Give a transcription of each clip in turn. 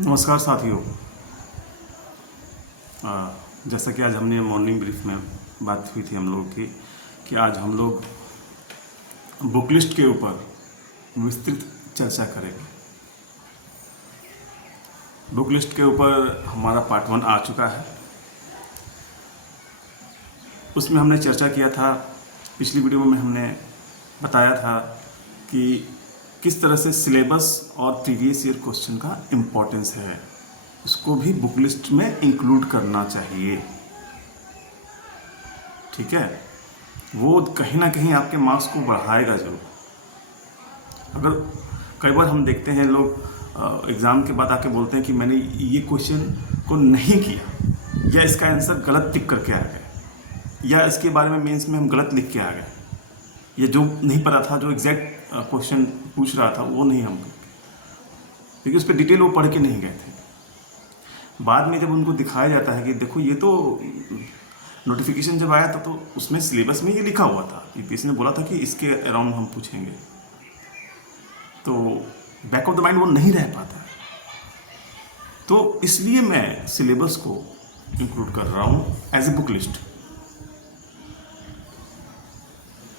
नमस्कार साथियों। जैसा कि आज हमने मॉर्निंग ब्रीफ में बात हुई थी हम लोगों की कि आज हम लोग बुक लिस्ट के ऊपर विस्तृत चर्चा करेंगे। बुक लिस्ट के ऊपर हमारा पार्ट 1 आ चुका है। उसमें हमने चर्चा किया था, पिछली वीडियो में हमने बताया था कि किस तरह से सिलेबस और प्रीवियस ईयर क्वेश्चन का इम्पोर्टेंस है, उसको भी बुक लिस्ट में इंक्लूड करना चाहिए। ठीक है, वो कहीं ना कहीं आपके मार्क्स को बढ़ाएगा जरूर। अगर कई बार हम देखते हैं लोग एग्ज़ाम के बाद आके बोलते हैं कि मैंने ये क्वेश्चन को नहीं किया, या इसका आंसर गलत टिक करके आ गए, या इसके बारे में मेंस में हम गलत लिख के आ गए, ये जो नहीं पता था, जो एग्जैक्ट क्वेश्चन पूछ रहा था वो नहीं हम, क्योंकि उस पर डिटेल वो पढ़ के नहीं गए थे। बाद में जब उनको दिखाया जाता है कि देखो ये तो नोटिफिकेशन जब आया था तो उसमें सिलेबस में ये लिखा हुआ था, यूपीएससी ने बोला था कि इसके अराउंड हम पूछेंगे, तो बैक ऑफ द माइंड वो नहीं रह पाता। तो इसलिए मैं सिलेबस को इंक्लूड कर रहा हूँ एज ए बुक लिस्ट,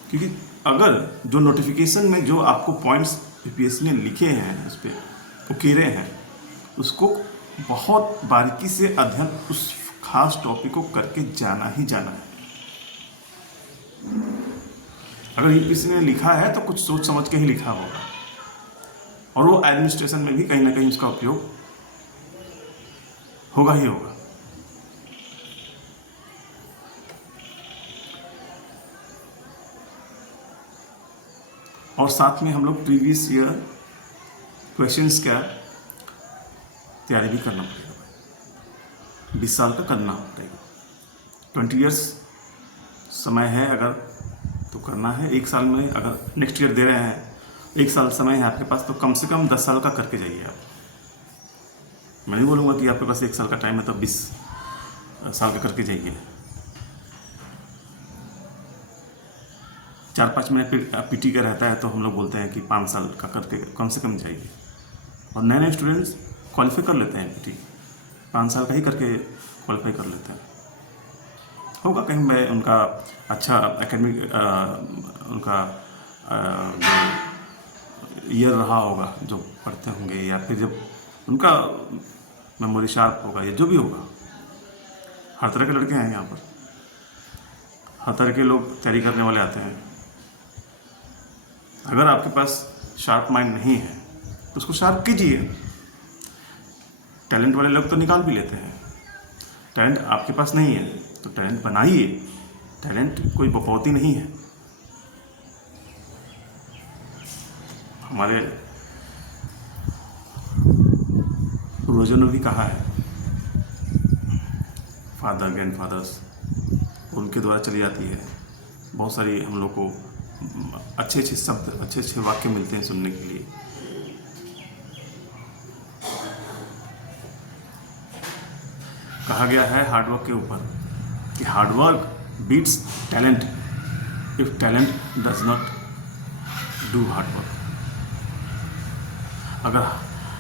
क्योंकि अगर जो नोटिफिकेशन में जो आपको पॉइंट्स यूपीएससी ने लिखे हैं, उस पर उकेरे हैं, उसको बहुत बारीकी से अध्ययन उस खास टॉपिक को करके जाना ही जाना है। अगर यूपीएससी ने लिखा है तो कुछ सोच समझ के ही लिखा होगा, और वो एडमिनिस्ट्रेशन में भी कहीं ना कहीं उसका उपयोग होगा ही होगा। और साथ में हम लोग प्रीवियस ईयर क्वेश्चंस का तैयारी भी करना पड़ेगा। 20 साल का करना पड़ेगा। 20 ईयर्स समय है अगर तो करना है। 1 साल में अगर नेक्स्ट ईयर दे रहे हैं, 1 साल समय है आपके पास, तो कम से कम 10 साल का करके जाइए आप। मैं नहीं बोलूँगा कि आपके पास 1 साल का टाइम है तो 20 साल का करके जाइए। 4-5 मिनट पीटी का रहता है तो हम लोग बोलते हैं कि 5 साल का करके कम से कम जाइए। और नए नए स्टूडेंट्स क्वालिफाई कर लेते हैं पीटी, 5 साल का ही करके क्वालिफाई कर लेते हैं। होगा कहीं में उनका अच्छा एकेडमिक उनका ईयर रहा होगा जो पढ़ते होंगे, या फिर जब उनका मेमोरी शार्प होगा, या जो भी होगा। हर तरह के लड़के हैं यहाँ पर, हर तरह के लोग तैयारी करने वाले आते हैं। अगर आपके पास शार्प माइंड नहीं है तो उसको शार्प कीजिए। टैलेंट वाले लोग तो निकाल भी लेते हैं। टैलेंट आपके पास नहीं है तो टैलेंट बनाइए। टैलेंट कोई बकौती नहीं है। हमारे पूर्वजों ने भी कहा है, फादर ग्रैंड फादर्स, उनके द्वारा चली जाती है। बहुत सारी हम लोग को अच्छे अच्छे शब्द, अच्छे अच्छे वाक्य मिलते हैं सुनने के लिए। कहा गया है हार्डवर्क के ऊपर कि hard work beats talent if talent does not do hard work. अगर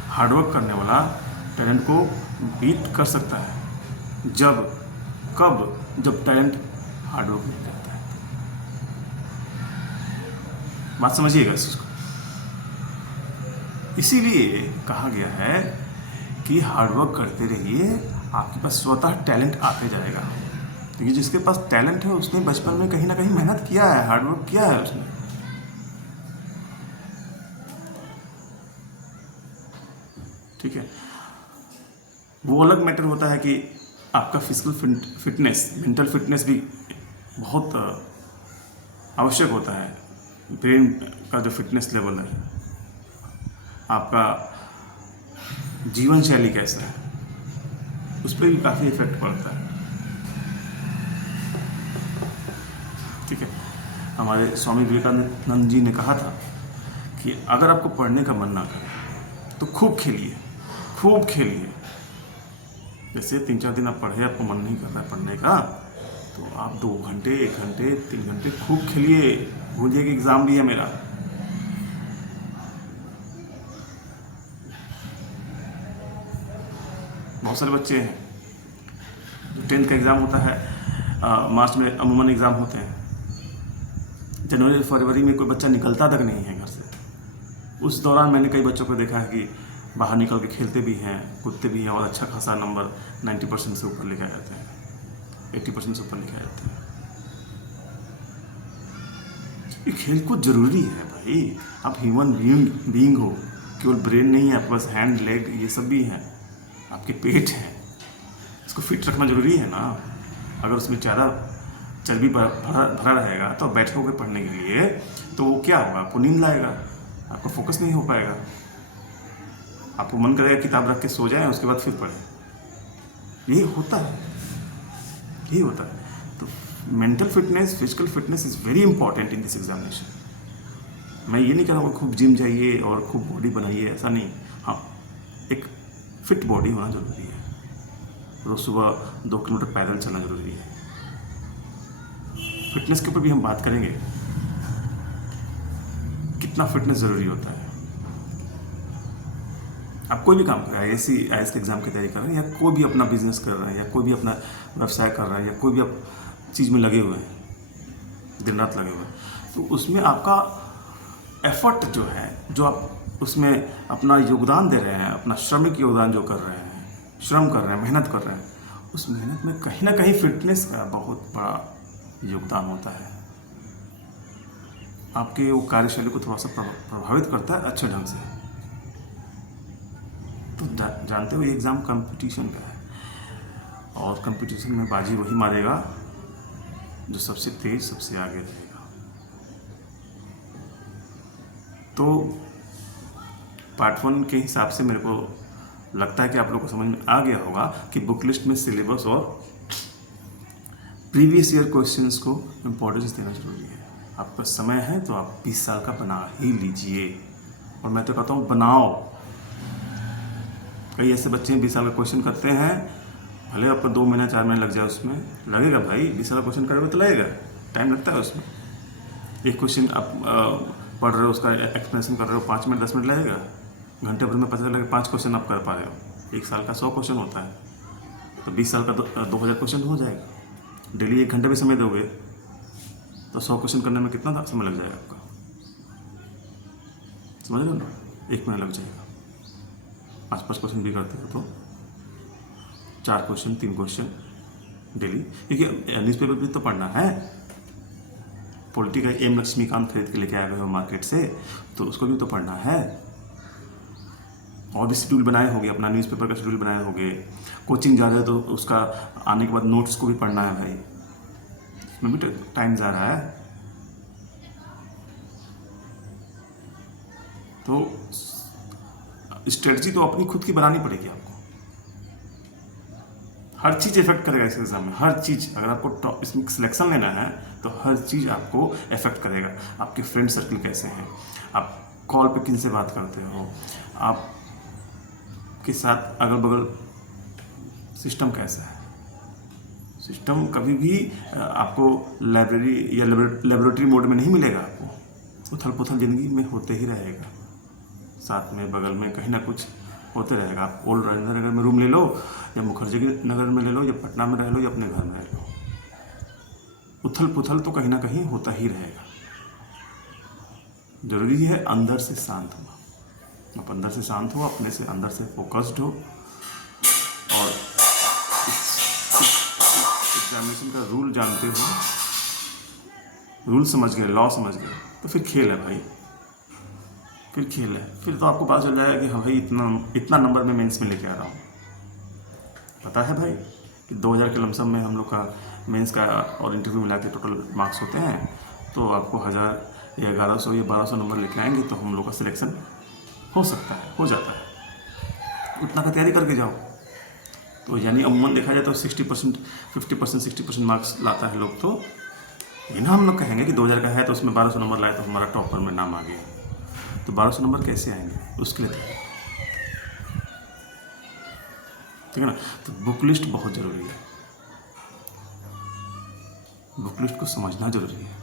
हार्डवर्क करने वाला टैलेंट को बीट कर सकता है, जब टैलेंट हार्डवर्क नहीं करता है। बात समझिएगा इस चीज़ को। इसीलिए कहा गया है कि हार्डवर्क करते रहिए, आपके पास स्वतः टैलेंट आते जाएगा। क्योंकि जिसके पास टैलेंट है उसने बचपन में कहीं ना कहीं मेहनत किया है, हार्डवर्क किया है उसने। ठीक है, वो अलग मैटर होता है कि आपका फिजिकल फिटनेस, मेंटल फिटनेस भी बहुत आवश्यक होता है। ब्रेन का जो फिटनेस लेवल है, आपका जीवन शैली कैसा है, उस पर भी काफ़ी इफेक्ट पड़ता है। ठीक है, हमारे स्वामी विवेकानंद जी ने कहा था कि अगर आपको पढ़ने का मन ना करे तो खूब खेलिए, खूब खेलिए। जैसे 3-4 दिन आप पढ़े, आपको मन नहीं कर रहा है पढ़ने का, तो आप 2 घंटे, 1 घंटे, 3 घंटे खूब खेलिए। भूलिए कि एग्ज़ाम भी है मेरा। बहुत सारे बच्चे हैं जो 10th का एग्ज़ाम होता है, मार्च में अमूमन एग्ज़ाम होते हैं, जनवरी फरवरी में कोई बच्चा निकलता तक नहीं है घर से। उस दौरान मैंने कई बच्चों को देखा है कि बाहर निकल के खेलते भी हैं, कूदते भी हैं और अच्छा खासा नंबर 90% से ऊपर लेके आ जाते हैं, 80% से ऊपर लेके आ जाते हैं। ये खेल कूद जरूरी है भाई। आप ह्यूमन बीइंग हो, केवल ब्रेन नहीं है आपके पास, हैंड लेग ये सब भी हैं, आपके पेट है, इसको फिट रखना जरूरी है ना। अगर उसमें ज़्यादा चर्बी भरा रहेगा तो बैठोगे पढ़ने के लिए तो वो क्या होगा, आपको नींद लाएगा, आपका फोकस नहीं हो पाएगा, आपको मन करेगा किताब रख के सो जाए उसके बाद फिर पढ़ें। यही होता है, यही होता है। तो mental fitness, physical fitness is very important in this examination. मैं ये नहीं कह रहा हूँ खूब जिम जाइए और खूब बॉडी बनाइए, ऐसा नहीं। हाँ, एक फिट बॉडी होना जरूरी है। रोज सुबह 2 किलोमीटर पैदल चलना जरूरी है। फिटनेस के ऊपर भी हम बात करेंगे, कितना फिटनेस ज़रूरी होता है। आप कोई भी काम कर रहे हैं, IAS के एग्ज़ाम की तैयारी कर रहे हैं, या कोई भी अपना बिजनेस कर रहे हैं, या कोई भी अपना व्यवसाय कर रहा है, या कोई भी आप चीज़ में लगे हुए हैं, दिन रात लगे हुए हैं, तो उसमें आपका एफर्ट जो है, जो आप उसमें अपना योगदान दे रहे हैं, अपना श्रमिक योगदान जो कर रहे हैं, श्रम कर रहे हैं, मेहनत कर रहे हैं, उस मेहनत में कहीं ना कहीं फिटनेस का बहुत बड़ा योगदान होता है। आपके वो कार्यशैली को थोड़ा सा प्रभावित करता है अच्छे ढंग से। तो जानते हो ये एग्ज़ाम कंपटीशन का है, और कंपटीशन में बाजी वही मारेगा जो सबसे तेज, सबसे आगे रहेगा। तो पार्ट 1 के हिसाब से मेरे को लगता है कि आप लोगों को समझ में आ गया होगा कि बुक लिस्ट में सिलेबस और प्रीवियस ईयर क्वेश्चंस को इम्पोर्टेंस देना जरूरी है। आपका समय है तो आप 20 साल का बना ही लीजिए, और मैं तो कहता हूँ बनाओ। कई ऐसे बच्चे 20 साल का क्वेश्चन करते हैं, भले आपको 2 महीना 4 महीने लग जाए, उसमें लगेगा भाई। 20 साल का क्वेश्चन करोगे तो लगेगा, टाइम लगता है उसमें। एक क्वेश्चन आप पढ़ रहे हो, उसका एक्सप्लेनेशन कर रहे हो, 5 मिनट 10 मिनट लगेगा, घंटे भर में पता चलेगा 5 क्वेश्चन आप कर पा रहे हो। 1 साल का 100 क्वेश्चन होता है, तो 20 साल का 2000 क्वेश्चन हो जाएगा। डेली 1 घंटे भी समय दोगे तो 100 क्वेश्चन करने में कितना समय लग जाएगा आपका, समझ रहे हो ना? 1 महीना लग जाएगा। 5-5 क्वेश्चन भी करते हो तो 4 क्वेश्चन 3 क्वेश्चन डेली, क्योंकि न्यूज़पेपर भी तो पढ़ना है। पॉलिटी का एम लक्ष्मीकांत खरीद के लेके आए हो मार्केट से, तो उसको भी तो पढ़ना है। और भी शेड्यूल बनाए होंगे, अपना न्यूज़पेपर का शेड्यूल बनाए होंगे। कोचिंग जा रहे हो तो उसका आने के बाद नोट्स को भी पढ़ना है भाई, इसमें भी टाइम जा रहा है। तो स्ट्रेटजी तो अपनी खुद की बनानी पड़ेगी आपको। हर चीज़ इफेक्ट करेगा इस एग्जाम में, हर चीज़। अगर आपको इसमें सिलेक्शन लेना है तो हर चीज़ आपको इफेक्ट करेगा। आपके फ्रेंड सर्कल कैसे हैं, आप कॉल पे किन से बात करते हो, आप के साथ अगल बगल सिस्टम कैसा है। सिस्टम कभी भी आपको लाइब्रेरी या लेबोरेटरी मोड में नहीं मिलेगा। आपको उथल पुथल ज़िंदगी में होते ही रहेगा, साथ में बगल में कहीं ना कुछ होते रहेगा। आप ओल्ड राजेंद्र नगर में रूम ले लो, या मुखर्जी नगर में ले लो, या पटना में रह लो, या अपने घर में रह लो, उथल पुथल तो कहीं ना कहीं होता ही रहेगा। जरूरी है अंदर से शांत होना। आप अंदर से शांत हो, अपने से अंदर से फोकस्ड हो, और एग्जामिनेशन का रूल जानते हो, रूल समझ गए, लॉ समझ गए, तो फिर खेल है भाई, फिर खेल है। फिर तो आपको पता चल जाएगा कि हाँ भाई इतना नंबर में मेंस में लेके आ रहा हूँ। पता है भाई कि 2000 के लमसम में हम लोग का मेंस का और इंटरव्यू मिला के टोटल मार्क्स होते हैं, तो आपको 1000 या 1100 या 1200 नंबर लेके आएंगे तो हम लोग का सिलेक्शन हो सकता है, हो जाता है। उतना का तैयारी करके जाओ। तो यानी अमूमन देखा जाए तो 60%, 50%, 60% मार्क्स लाता है लोग। तो ये ना हम लोग कहेंगे कि 2000 का है तो उसमें 1200 नंबर लाए तो हमारा टॉपर में नाम आ गया। तो 1200 नंबर कैसे आएंगे, उसके लिए ठीक है ना। तो बुक लिस्ट बहुत ज़रूरी है, बुक लिस्ट को समझना जरूरी है।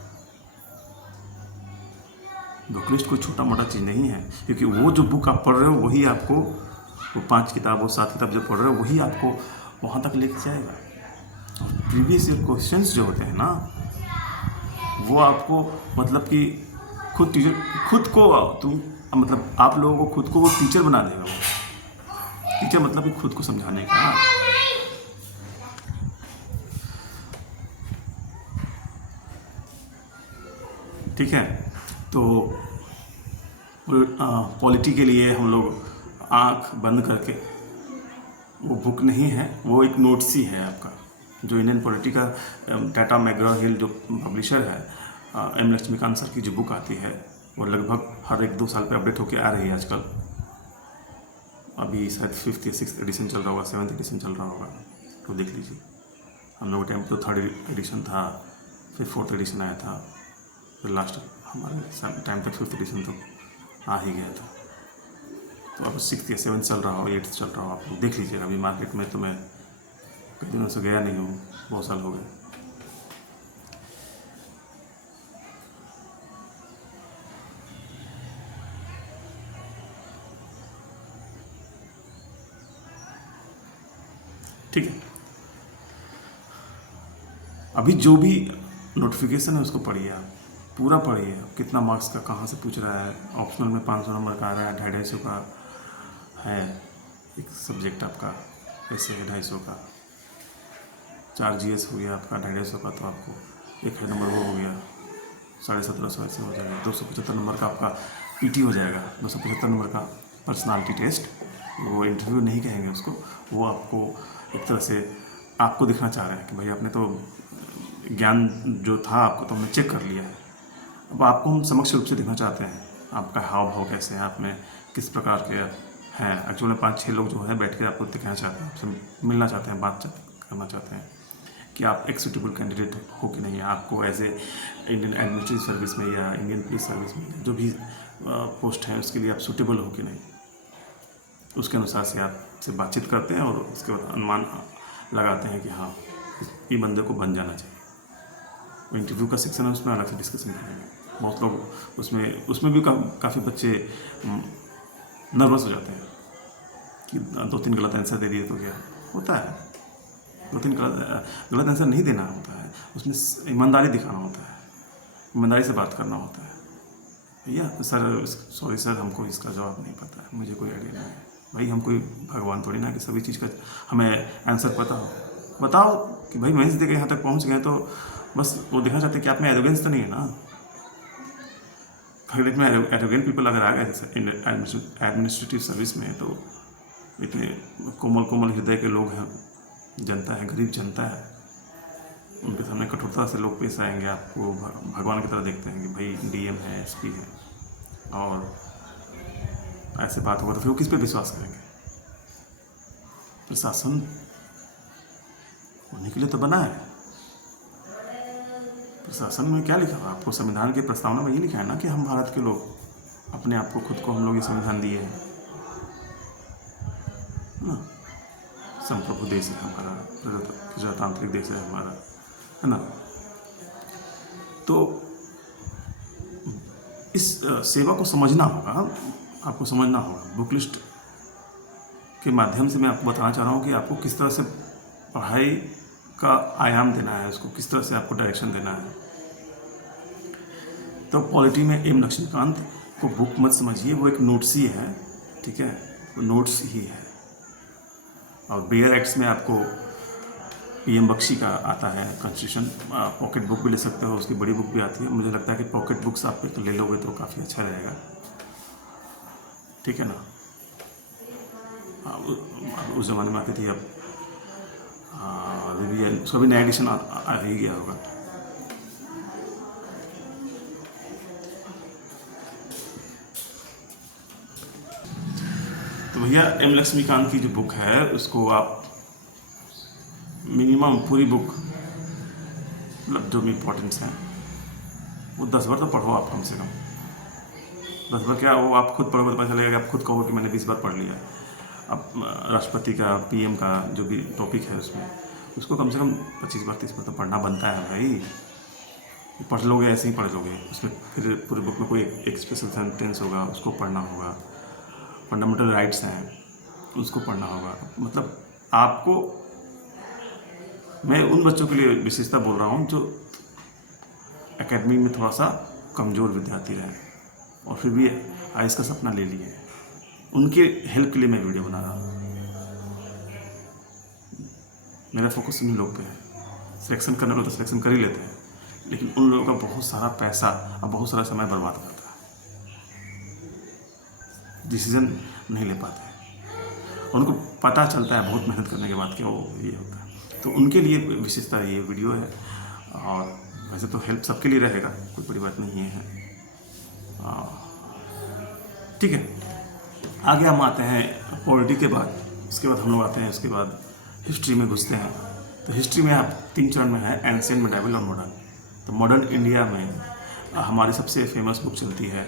बुक लिस्ट कोई छोटा मोटा चीज़ नहीं है, क्योंकि वो जो बुक आप पढ़ रहे हो वही आपको वो 5 किताब, वो 7 किताब जो पढ़ रहे हो वही आपको वहाँ तक लेके जाएगा। और प्रीवियस ईयर क्वेश्चंस जो होते हैं ना, वो आपको मतलब कि खुद टीचर, खुद को तुम मतलब आप लोगों को खुद को वो टीचर बना देगा। वो टीचर मतलब कि खुद को समझाने का। ठीक है, तो पॉलिटी के लिए हम लोग आँख बंद करके, वो बुक नहीं है, वो एक नोट्स ही है आपका, जो इंडियन पॉलिटी का टाटा मैग्रा-हिल जो पब्लिशर है, एम लक्ष्मीकांत सर की जो बुक आती है, वो लगभग हर 1-2 साल पे अपडेट होके आ रही है आजकल। अभी शायद 5th या 6th एडिशन चल रहा होगा, 7th एडिशन चल रहा होगा, तो देख लीजिए। हम लोग के टाइम तो 3rd एडिशन था, फिर 4th एडिशन आया था, फिर लास्ट हमारे टाइम तक 5th एडिशन तो आ ही गया था। तो अब 6th या 7th चल रहा हो, 8th चल रहा हो, आप लोग देख लीजिएगा। अभी मार्केट में तो मैं कई दिनों से गया नहीं हूँ, बहुत साल हो गए। ठीक है, अभी जो भी नोटिफिकेशन है उसको पढ़िए आप, पूरा पढ़िए। कितना मार्क्स का कहाँ से पूछ रहा है, ऑप्शनल में 500 नंबर का आ रहा है, 250 का है एक सब्जेक्ट आपका, ऐसे है 250 का, 4 GS हो गया आपका 250 का, तो आपको 1000 नंबर वो हो गया, 1750 ऐसे हो जाएगा। 275 नंबर का आपका PT हो जाएगा, 275 नंबर का पर्सनालिटी टेस्ट। वो इंटरव्यू नहीं कहेंगे उसको, वो आपको एक तरह से आपको दिखना चाह रहे हैं कि भाई आपने तो ज्ञान जो था आपको तो हमने चेक कर लिया है, अब आपको हम समक्ष रूप से दिखना चाहते हैं, आपका हाव भाव कैसे है, आप में किस प्रकार के हैं। एक्चुअली 5-6 लोग जो है बैठ के आपको दिखाना चाहते हैं, आपसे मिलना चाहते हैं, बात करना चाहते हैं कि आप एक सूटेबल कैंडिडेट हो कि नहीं। आपको as a Indian administrative service में या इंडियन पुलिस सर्विस में जो भी पोस्ट है उसके लिए आप सूटेबल हो कि नहीं, उसके अनुसार से आपसे बातचीत करते हैं और उसके बाद अनुमान लगाते हैं कि हाँ ये बंदे को बन जाना चाहिए। इंटरव्यू का सेक्शन है, उसमें अलग से डिस्कशन करेंगे। बहुत लोग उसमें भी काफ़ी बच्चे नर्वस हो जाते हैं कि 2-3 गलत आंसर दे दिए तो क्या होता है। 2-3 गलत आंसर नहीं देना होता है, उसमें ईमानदारी दिखाना होता है, ईमानदारी से बात करना होता है। भैया सर सॉरी सर, हमको इसका जवाब नहीं पता है, मुझे कोई आइडिया नहीं है। भाई हम कोई भगवान थोड़ी ना कि सभी चीज़ का हमें आंसर पता हो। बताओ कि भाई महेश देखे यहाँ तक पहुँच गए, तो बस वो देखना चाहते हैं कि आप में एरोगेंस तो नहीं है ना। कैबिनेट में एरोगेंट पीपल अगर आ गए एडमिनिस्ट्रेटिव सर्विस में, तो इतने कोमल हृदय के लोग हैं, जनता है, गरीब जनता है, उनके सामने कठोरता से लोग पेश आएंगे, आपको भगवान की तरह देखते हैं कि भाई DM है, SP है, और ऐसे बात होगा तो फिर वो किस पे विश्वास करेंगे। प्रशासन उन्हीं के लिए तो बना है। प्रशासन में क्या लिखा हुआ आपको, संविधान की प्रस्तावना में ये लिखा है ना कि हम भारत के लोग अपने आप को, खुद को हम लोग ये संविधान दिए हैं ना। संप्रभु देश है हमारा, प्रजातांत्रिक देश है हमारा, है ना। तो इस सेवा को समझना होगा, आपको समझना होगा। बुक लिस्ट के माध्यम से मैं आपको बताना चाह रहा हूँ कि आपको किस तरह से पढ़ाई का आयाम देना है, उसको किस तरह से आपको डायरेक्शन देना है। तो पॉलिटी में एम लक्ष्मीकांत को बुक मत समझिए, वो एक नोट्स ही है, ठीक है, वो नोट्स ही है। और बेयर एक्ट्स में आपको PM बख्शी का आता है कॉन्स्टिट्यूशन, पॉकेट बुक भी ले सकते हो, उसकी बड़ी बुक भी आती है। मुझे लगता है कि पॉकेट बुक्स आप एक ले लोगे तो काफ़ी अच्छा रहेगा, ठीक है ना। उस ज़माने में आती थी, अब अभी उसका भी नया एडिशन आ ही गया होगा। तो भैया एम लक्ष्मीकांत की जो बुक है उसको आप मिनिमम पूरी बुक, मतलब जो भी इम्पोर्टेंट्स हैं वो 10 बार तो पढ़ो आप, कम से कम 10 बार। क्या वो आप खुद पढ़ोगे तो पता चलेगा कि आप खुद कहोगे कि मैंने 20 बार पढ़ लिया। अब राष्ट्रपति का, PM का जो भी टॉपिक है उसमें, उसको कम से कम 25 बार 30 बार तो पढ़ना बनता है भाई। पढ़ लोगे ऐसे ही पढ़ लोगे, उसमें फिर पूरी बुक में कोई एक स्पेशल सेंटेंस होगा, उसको पढ़ना होगा। फंडामेंटल राइट्स हैं, उसको पढ़ना होगा। मतलब आपको, मैं उन बच्चों के लिए विशेषता बोल रहा हूँ जो एकेडमी में थोड़ा सा कमज़ोर विद्यार्थी रहे और फिर भी आईएएस का सपना ले लिए, उनके हेल्प के लिए मैं वीडियो बना रहा हूँ। मेरा फोकस उन लोग पे है। सिलेक्शन करने को तो सिलेक्शन कर ही लेते हैं, लेकिन उन लोगों का बहुत सारा पैसा और बहुत सारा समय बर्बाद करता है, डिसीजन नहीं ले पाते हैं। उनको पता चलता है बहुत मेहनत करने के बाद कि वो ये होता है। तो उनके लिए विशेषता ये वीडियो है। और वैसे तो हेल्प सबके लिए रहेगा, कोई बड़ी बात नहीं है। ठीक है, आगे हम आते हैं पॉलिटी के बाद। उसके बाद हम लोग आते हैं, उसके बाद हिस्ट्री में घुसते हैं। तो हिस्ट्री में आप 3 चरण में है, एंशिएंट, मिडाइवल और मॉडर्न। तो मॉडर्न इंडिया में हमारी सबसे फेमस बुक चलती है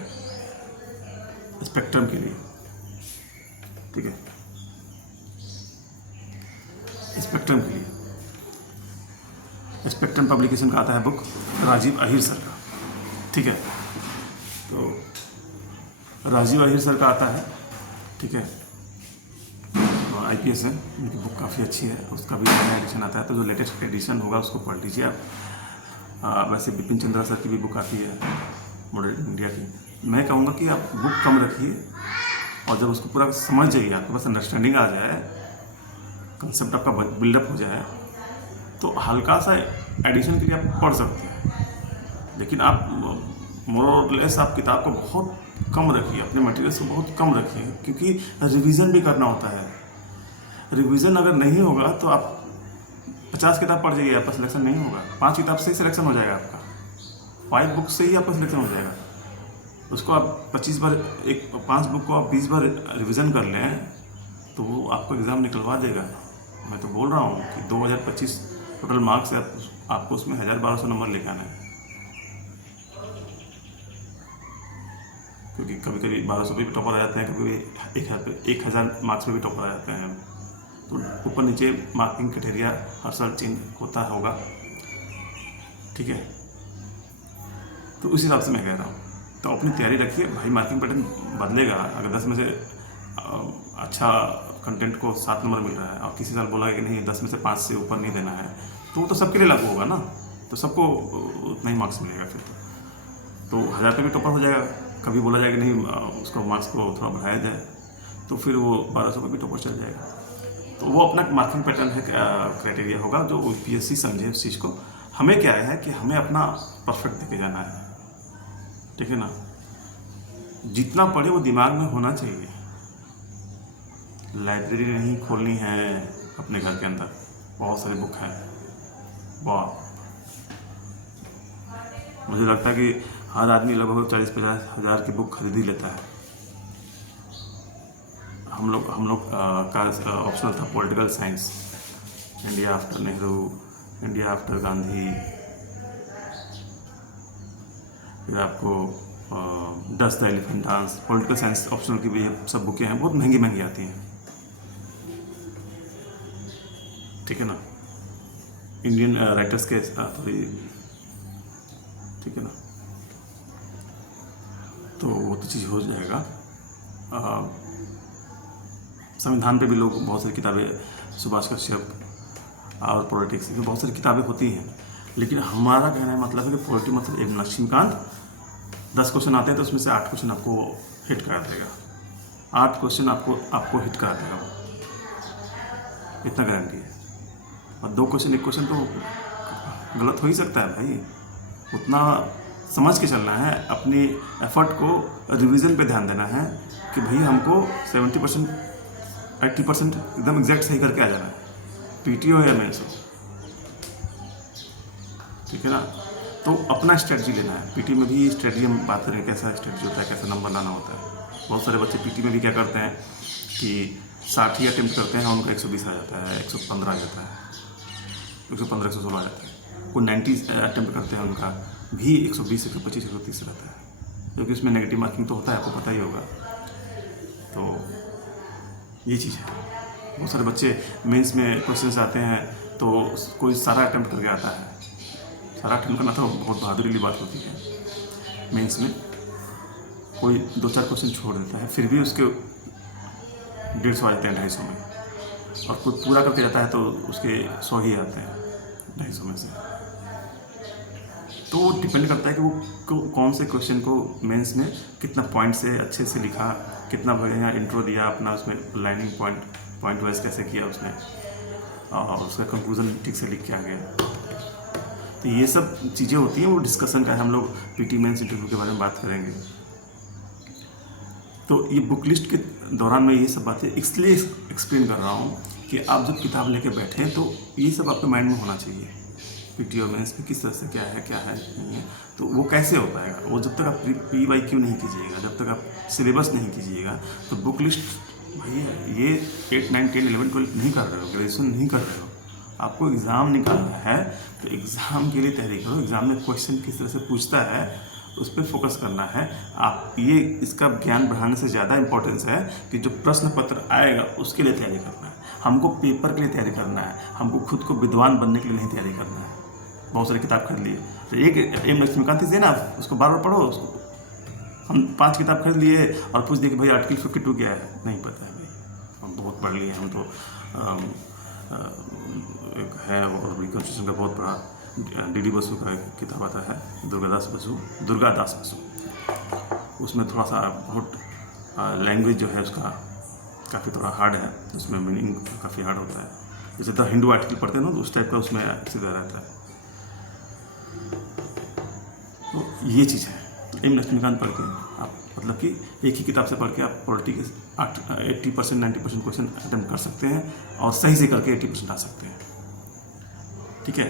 स्पेक्ट्रम के लिए। ठीक है, स्पेक्ट्रम के लिए स्पेक्ट्रम पब्लिकेशन का आता है बुक, राजीव अहिर सर का। ठीक है, तो राजीव अहिर सर का आता है। ठीक है, आईपीएस है, उनकी बुक काफ़ी अच्छी है, उसका भी नया एडिशन आता है। तो जो लेटेस्ट एडिशन होगा उसको पढ़ लीजिए आप। वैसे बिपिन चंद्रा सर की भी बुक आती है मॉडर्न इंडिया की। मैं कहूँगा कि आप बुक कम रखिए और जब उसको पूरा समझ जाइए, आपके पास अंडरस्टैंडिंग आ जाए, कंसेप्ट आपका बिल्डअप हो जाए, तो हल्का सा एडिशन के लिए आप पढ़ सकते हैं। लेकिन आप मोर और लेस आप किताब को बहुत कम रखिए, अपने मटेरियल से बहुत कम रखिए, क्योंकि रिवीजन भी करना होता है। रिवीजन अगर नहीं होगा तो आप 50 किताब पढ़ जाइए, आपका सिलेक्शन नहीं होगा। 5 किताब से ही सिलेक्शन हो जाएगा आपका, 5 बुक से ही आपका सिलेक्शन हो जाएगा। उसको आप 25 बार, 5 बुक को आप 20 बार रिवीजन कर लें तो वो आपको एग्ज़ाम निकलवा देगा। मैं तो बोल रहा हूँ कि 2025 टोटल मार्क्स है, आपको उसमें 1000-1200 नंबर लेके आना है, क्योंकि कभी कभी 1200 पे भी टॉपर आ जाते हैं, कभी 1000 मार्क्स पे भी टॉपर आ जाते हैं। तो ऊपर नीचे मार्किंग क्राइटेरिया हर साल चेंज होता होगा। ठीक है, तो उस हिसाब से मैं कह रहा हूँ, तो अपनी तैयारी रखिए भाई। मार्किंग पैटर्न बदलेगा। अगर 10 में से अच्छा कंटेंट को 7 नंबर मिल रहा है और किसी साल बोला कि नहीं 10 में से 5 से ऊपर नहीं देना है, तो वो तो सबके लिए लागू होगा ना, तो सबको उतना ही मार्क्स मिलेगा। फिर तो 1000 पे भी टॉपर हो जाएगा। कभी बोला जाएगा नहीं उसको मार्क्स को थोड़ा बढ़ाया जाए, तो फिर वो 1200 पे भी टॉपर चल जाएगा। तो वो अपना मार्किंग पैटर्न है, क्राइटेरिया होगा जो यूपीएससी समझे उस चीज़ को। हमें क्या है कि हमें अपना परफेक्ट देके जाना है। ठीक है ना, जितना पढ़े वो दिमाग में होना चाहिए। लाइब्रेरी नहीं खोलनी है अपने घर के अंदर, बहुत सारी बुक हैं। बहुत, मुझे लगता है कि हर आदमी लगभग 40-50 हज़ार की बुक खरीद ही लेता है। हम लोग का ऑप्शनल था political science, India after Nehru, India after Gandhi, फिर आपको does the elephant dance. Political science optional की भी सब बुकें हैं, बहुत महंगी महंगी आती हैं। ठीक है ना, इंडियन राइटर्स के थोड़ी, ठीक है ना, तो वो तो चीज़ हो जाएगा। संविधान पे भी लोग बहुत सारी किताबें, सुभाष कश्यप और पॉलिटिक्स, में बहुत सारी किताबें होती हैं। लेकिन हमारा कहना है मतलब है कि पॉलिटिक्स मतलब एक लक्ष्मीकांत, 10 क्वेश्चन आते हैं तो उसमें से 8 क्वेश्चन आपको हिट करा देगा, 8 क्वेश्चन आपको हिट करा देगा, इतना गारंटी है। और 2 क्वेश्चन, 1 क्वेश्चन तो गलत हो ही सकता है भाई। उतना समझ के चलना है, अपनी एफर्ट को रिवीजन पे ध्यान देना है कि भाई हमको 70% 80% एकदम एग्जैक्ट सही करके आ जाना है, पीटी हो या मेंस हो। ठीक है ना, तो अपना स्ट्रेटजी लेना है। पीटी में भी स्ट्रेटजी हम बात करें, कैसा स्ट्रेटजी होता है, कैसा नंबर लाना होता है। बहुत सारे बच्चे पीटी में भी क्या करते हैं कि 60 ही अटेम्प्ट करते हैं, उनका 120 आ जाता है, 115 आ जाता है, 115 116 आ जाता है। कोई 90 अटेम्प्ट करते हैं, उनका भी 120 125 130 रहता है, क्योंकि उसमें नेगेटिव मार्किंग तो होता है, आपको पता ही होगा। तो ये चीज़ है। बहुत सारे बच्चे मेंस में क्वेश्चंस आते हैं तो कोई सारा अटेम्प्ट करके आता है। सारा अटेम्प्ट करना तो बहुत बहादुरी वाली बात होती है। मेंस में कोई 2-4 क्वेश्चन छोड़ देता है, फिर भी उसके 150 आ जाते हैं 250 में, और कोई पूरा करके जाता है तो उसके 100 ही आते हैं 250 में से। तो वो डिपेंड करता है कि वो कौन से क्वेश्चन को मेंस में कितना पॉइंट से अच्छे से लिखा, कितना बढ़िया इंट्रो दिया अपना, उसमें लाइनिंग पॉइंट वाइज कैसे किया उसने, और उसका कंक्लूजन ठीक से लिख के आ गया। तो ये सब चीज़ें होती हैं, वो डिस्कशन का है। हम लोग पीटी मेंस इंटरव्यू के बारे में बात करेंगे। तो ये बुक लिस्ट के दौरान मैं ये सब बातें इसलिए एक्सप्लेन कर रहा हूँ कि आप जब किताब लेके बैठें तो ये सब आपके माइंड में होना चाहिए। पीटी और मेंस में किस तरह से क्या है नहीं है, तो वो कैसे हो पाएगा। वो जब तक आप PYQ नहीं कीजिएगा, जब तक आप सिलेबस नहीं कीजिएगा, तो बुक लिस्ट भैया ये 8, 9, 10, 11, 12 नहीं कर रहे हो, ग्रेजुएशन नहीं कर रहे हो, आपको एग्ज़ाम निकालना है। तो एग्ज़ाम के लिए तैयारी करो। एग्ज़ाम में क्वेश्चन किस तरह से पूछता है उस पर फोकस करना है। आप ये इसका ज्ञान बढ़ाने से ज़्यादा इंपॉर्टेंस है कि जो प्रश्न पत्र आएगा उसके लिए तैयारी करना है। हमको पेपर के लिए तैयारी करना है, हमको खुद को विद्वान बनने के लिए नहीं तैयारी करना है। बहुत सारी किताब खरीद लिए, तो एक एम लक्ष्मीकांत से ना उसको बार बार पढ़ो। उसको हम 5 किताब खरीद लिए और पूछ दिए कि भाई आर्टिकल 52 क्या है, नहीं पता है भाई, हम बहुत पढ़ लिए। हम तो एक है और रिकन्स्ट्रक्शन का बहुत बड़ा DD बसु का एक किताब आता है, दुर्गादास बसु। उसमें थोड़ा सा बहुत लैंग्वेज जो है उसका काफ़ी थोड़ा हार्ड है, उसमें मीनिंग काफ़ी हार्ड होता है। जैसे तो हिंदू आर्टिकल पढ़ते हैं ना, तो उस टाइप का उसमें सीधा रहता है। तो ये चीज़ है। एम लक्ष्मीकांत पढ़ के आप मतलब कि एक ही किताब से पढ़ के आप पॉलिटी के 80% 90% क्वेश्चन अटेम्प्ट कर सकते हैं और सही से करके 80% आ सकते हैं। ठीक है,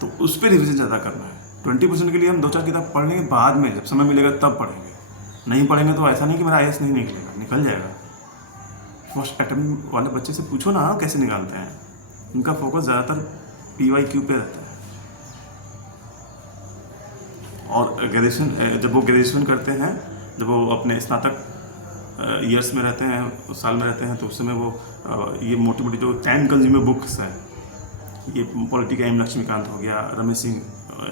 तो उस पर रिविजन ज़्यादा करना है। 20% के लिए हम 2-4 किताब पढ़ेंगे, बाद में जब समय मिलेगा तब पढ़ेंगे। नहीं पढ़ेंगे तो ऐसा नहीं कि मेरा IAS नहीं निकलेगा, निकल जाएगा। फर्स्ट अटेम्प्ट वाले बच्चे से पूछो ना कैसे निकालते हैं, उनका फोकस ज़्यादातर PYQ पे रहता है। और ग्रेजुएशन, जब वो ग्रेजुएशन करते हैं, जब वो अपने स्नातक ईयर्स में रहते हैं, साल में रहते हैं, तो उस समय वो ये मोटी मोटी जो टाइम कंज्यूमर बुक्स हैं, ये पॉलिटी का एम लक्ष्मीकांत हो गया, रमेश सिंह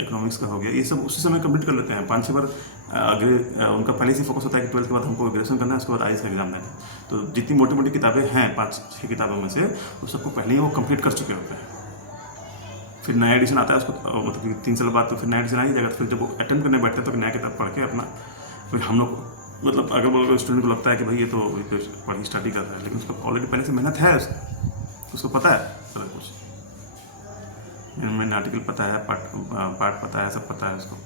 इकोनॉमिक्स का हो गया, ये सब उसी समय कंप्लीट कर लेते हैं। 5-6 बार उनका पहले से फोकस होता है कि 12th के बाद हमको ग्रेजुएशन करना है, उसके बाद IAS का एग्जाम देना है। तो जितनी मोटी मोटी किताबें हैं 5-6 किताबों में से, उस सबको पहले ही वो कंप्लीट कर चुके होते हैं। फिर नया एडिशन आता है उसको, मतलब कि 3 साल बाद तो फिर नया एडिशन आ ही जाएगा। फिर जब वो अटेम्प्ट करने बैठते हैं तो नया किताब पढ़ के अपना, फिर हम लोग मतलब अगर बोलो स्टूडेंट को लगता है कि भाई ये तो पढ़ी स्टडी कर रहा है, लेकिन उसको ऑलरेडी पहले से मेहनत है, उसको पता है सारा कुछ। मैंने आर्टिकल पता है, पार्ट पता है, सब पता है उसको।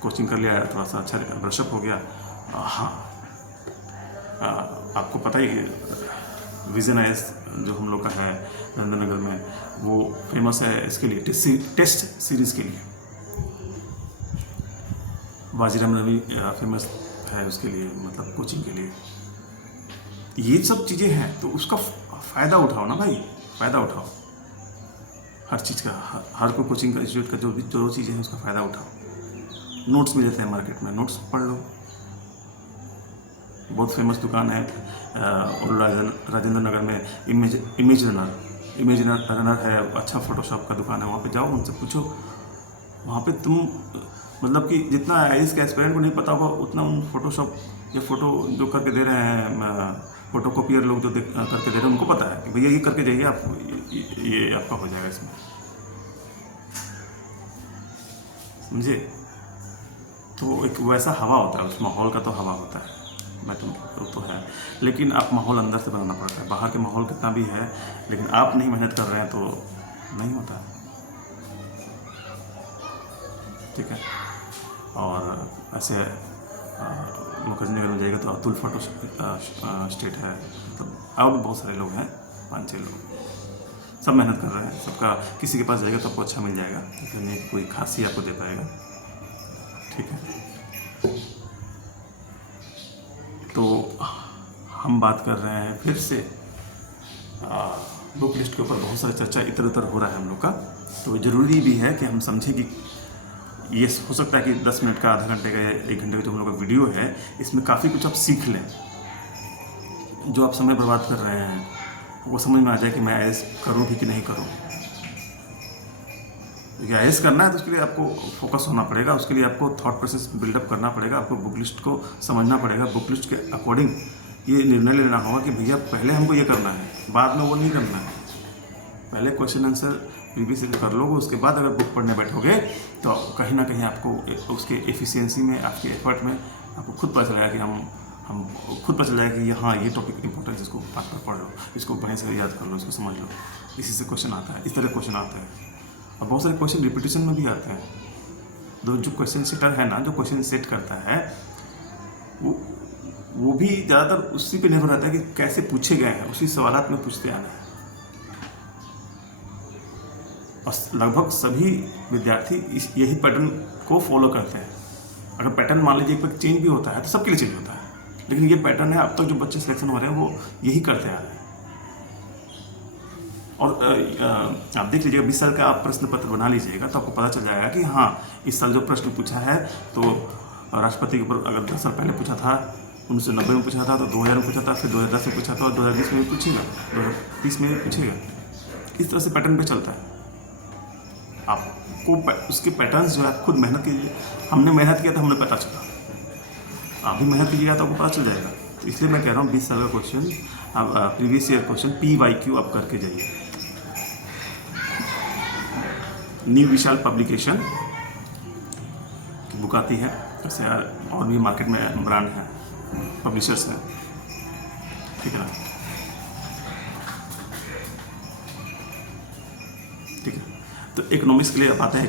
कोचिंग कर लिया है, थोड़ा सा अच्छा ब्रशअप हो गया। हाँ, आपको पता ही विजन IAS जो हम लोग का है नंदनगर में, वो फेमस है इसके लिए, टेस्ट सीरीज़ के लिए। बाजीराम रवि फेमस है उसके लिए, मतलब कोचिंग के लिए। ये सब चीज़ें हैं, तो उसका फ़ायदा उठाओ ना भाई, फ़ायदा उठाओ हर चीज़ का। हर कोई कोचिंग का, इंस्टीट्यूट का जो चीज़ें हैं उसका फ़ायदा उठाओ। नोट्स मिल जाते हैं मार्केट में, नोट्स पढ़ लो। बहुत फेमस दुकान है राजेंद्र नगर में, इमेज रनर है, अच्छा फोटोशॉप का दुकान है। वहाँ पे जाओ, उनसे पूछो। वहाँ पे तुम मतलब कि जितना IAS के एस्पिरेंट को नहीं पता होगा, उतना उन फोटोशॉप या फोटो जो करके दे रहे हैं, फोटो कॉपियर लोग जो करके दे रहे हैं, उनको पता है कि भैया ये करके जाइए, आप ये आपका हो जाएगा इसमें, समझे। तो एक वैसा हवा होता है, उस माहौल का तो हवा होता है, मैं तो है। लेकिन आप माहौल अंदर से बनाना पड़ता है। बाहर के माहौल कितना भी है, लेकिन आप नहीं मेहनत कर रहे हैं तो नहीं होता। ठीक है। और ऐसे मुखर्जी नगर में जाएगा तो अतुल फोटो स्टेट है, मतलब और भी बहुत सारे लोग हैं, 5-6 लोग, सब मेहनत कर रहे हैं। सबका किसी के पास जाएगा तो आपको अच्छा मिल जाएगा, नहीं कोई खास ही आपको दे पाएगा। ठीक है। तो हम बात कर रहे हैं फिर से बुक लिस्ट के ऊपर। बहुत सारी चर्चा इधर उधर हो रहा है हम लोग का, तो ज़रूरी भी है कि हम समझें कि ये हो सकता है कि 10 मिनट का, आधा घंटे का या 1 घंटे का जो हम लोग का वीडियो है, इसमें काफ़ी कुछ आप सीख लें। जो आप समय बर्बाद कर रहे हैं वो समझ में आ जाए कि मैं IAS करूँ भी कि नहीं करूँ। IAS करना है तो उसके लिए आपको फोकस होना पड़ेगा, उसके लिए आपको थॉट प्रोसेस बिल्डअप करना पड़ेगा, आपको बुक लिस्ट को समझना पड़ेगा, बुक लिस्ट के अकॉर्डिंग ये निर्णय लेना होगा कि भैया पहले हमको ये करना है, बाद में वो नहीं करना है। पहले क्वेश्चन आंसर प्रीवियस ईयर कर लोगे, उसके बाद अगर बुक पढ़ने बैठोगे तो कहीं ना कहीं आपको उसके एफिशिएंसी में, आपके एफर्ट में आपको खुद पता चलेगा कि हम खुद पता चल जाएगा कि हाँ ये टॉपिक इंपॉर्टेंट है, इसको पढ़ लो, इसको बढ़िया से याद कर लो, इसको समझ लो, इसी से क्वेश्चन आता है, इस तरह क्वेश्चन आता है। और बहुत सारे क्वेश्चन रिपीटेशन में भी आते हैं। जो क्वेश्चन सेटर है ना, जो क्वेश्चन सेट करता है वो भी ज़्यादातर उसी पे निर्भर रहता है कि कैसे पूछे गए हैं, उसी सवालात में पूछते आना है। और लगभग सभी विद्यार्थी यही पैटर्न को फॉलो करते हैं। अगर पैटर्न मान लीजिए एक बार चेंज भी होता है तो सबके लिए चेंज होता है, लेकिन ये पैटर्न है, अब तक जो बच्चे सिलेक्शन हो रहे हैं वो यही करते आ रहे हैं। और आप देख लीजिएगा 20 साल का आप प्रश्न पत्र बना लीजिएगा तो आपको पता चल जाएगा कि हाँ इस साल जो प्रश्न पूछा है तो राष्ट्रपति के ऊपर अगर 10 साल पहले पूछा था, 1990 में पूछा था, तो 2000 में पूछा था, फिर 2010 में पूछा था, और 2020 में भी पूछेगा, 2030 में भी पूछेगा। इस तरह से पैटर्न पे चलता है। आपको उसके पैटर्न्स जो है आप खुद मेहनत कीजिए। हमने मेहनत किया तो हमें पता चला, आप भी मेहनत कीजिएगा तो आपको पता चल जाएगा। तो इसलिए मैं कह रहा हूँ 20 साल का क्वेश्चन, आप प्रीवियस ईयर क्वेश्चन PYQ आप करके जाइए। न्यू विशाल पब्लिकेशन की बुक आती है, जैसे और भी मार्केट में ब्रांड है, पब्लिशर्स हैं, ठीक है ना। ठीक है, तो इकोनॉमिक्स के लिए आप आते हैं।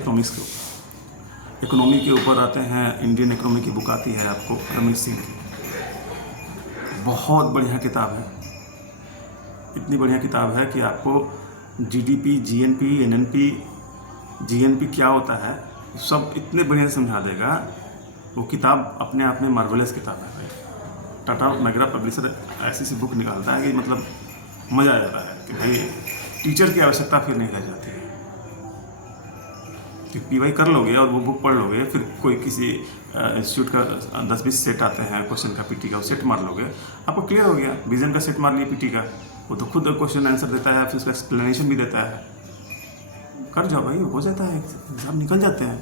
इकोनॉमी के ऊपर आते हैं, इंडियन इकोनॉमी की बुक आती है आपको रमेश सिंह की। बहुत बढ़िया किताब है, इतनी बढ़िया किताब है कि आपको GDP, GNP, NNP, GNP क्या होता है सब इतने बढ़िया से समझा देगा। वो किताब अपने आप में मार्वेलस किताब है भाई। टाटा मैगरा पब्लिशर ऐसी सी बुक निकालता है कि मतलब मज़ा आ जाता है कि भाई टीचर की आवश्यकता फिर नहीं रह जाती है। कि PY कर लोगे और वो बुक पढ़ लोगे, फिर कोई किसी इंस्टीट्यूट का 10-20 सेट आते हैं क्वेश्चन का, PT का, वो सेट मार लोगे, आपको क्लियर हो गया। विजन का सेट मार लिया PT का, वो तो खुद क्वेश्चन आंसर देता है, फिर उसका एक्सप्लेनेशन भी देता है। कर जाओ भाई, हो जाता है, एग्जाम निकल जाते हैं।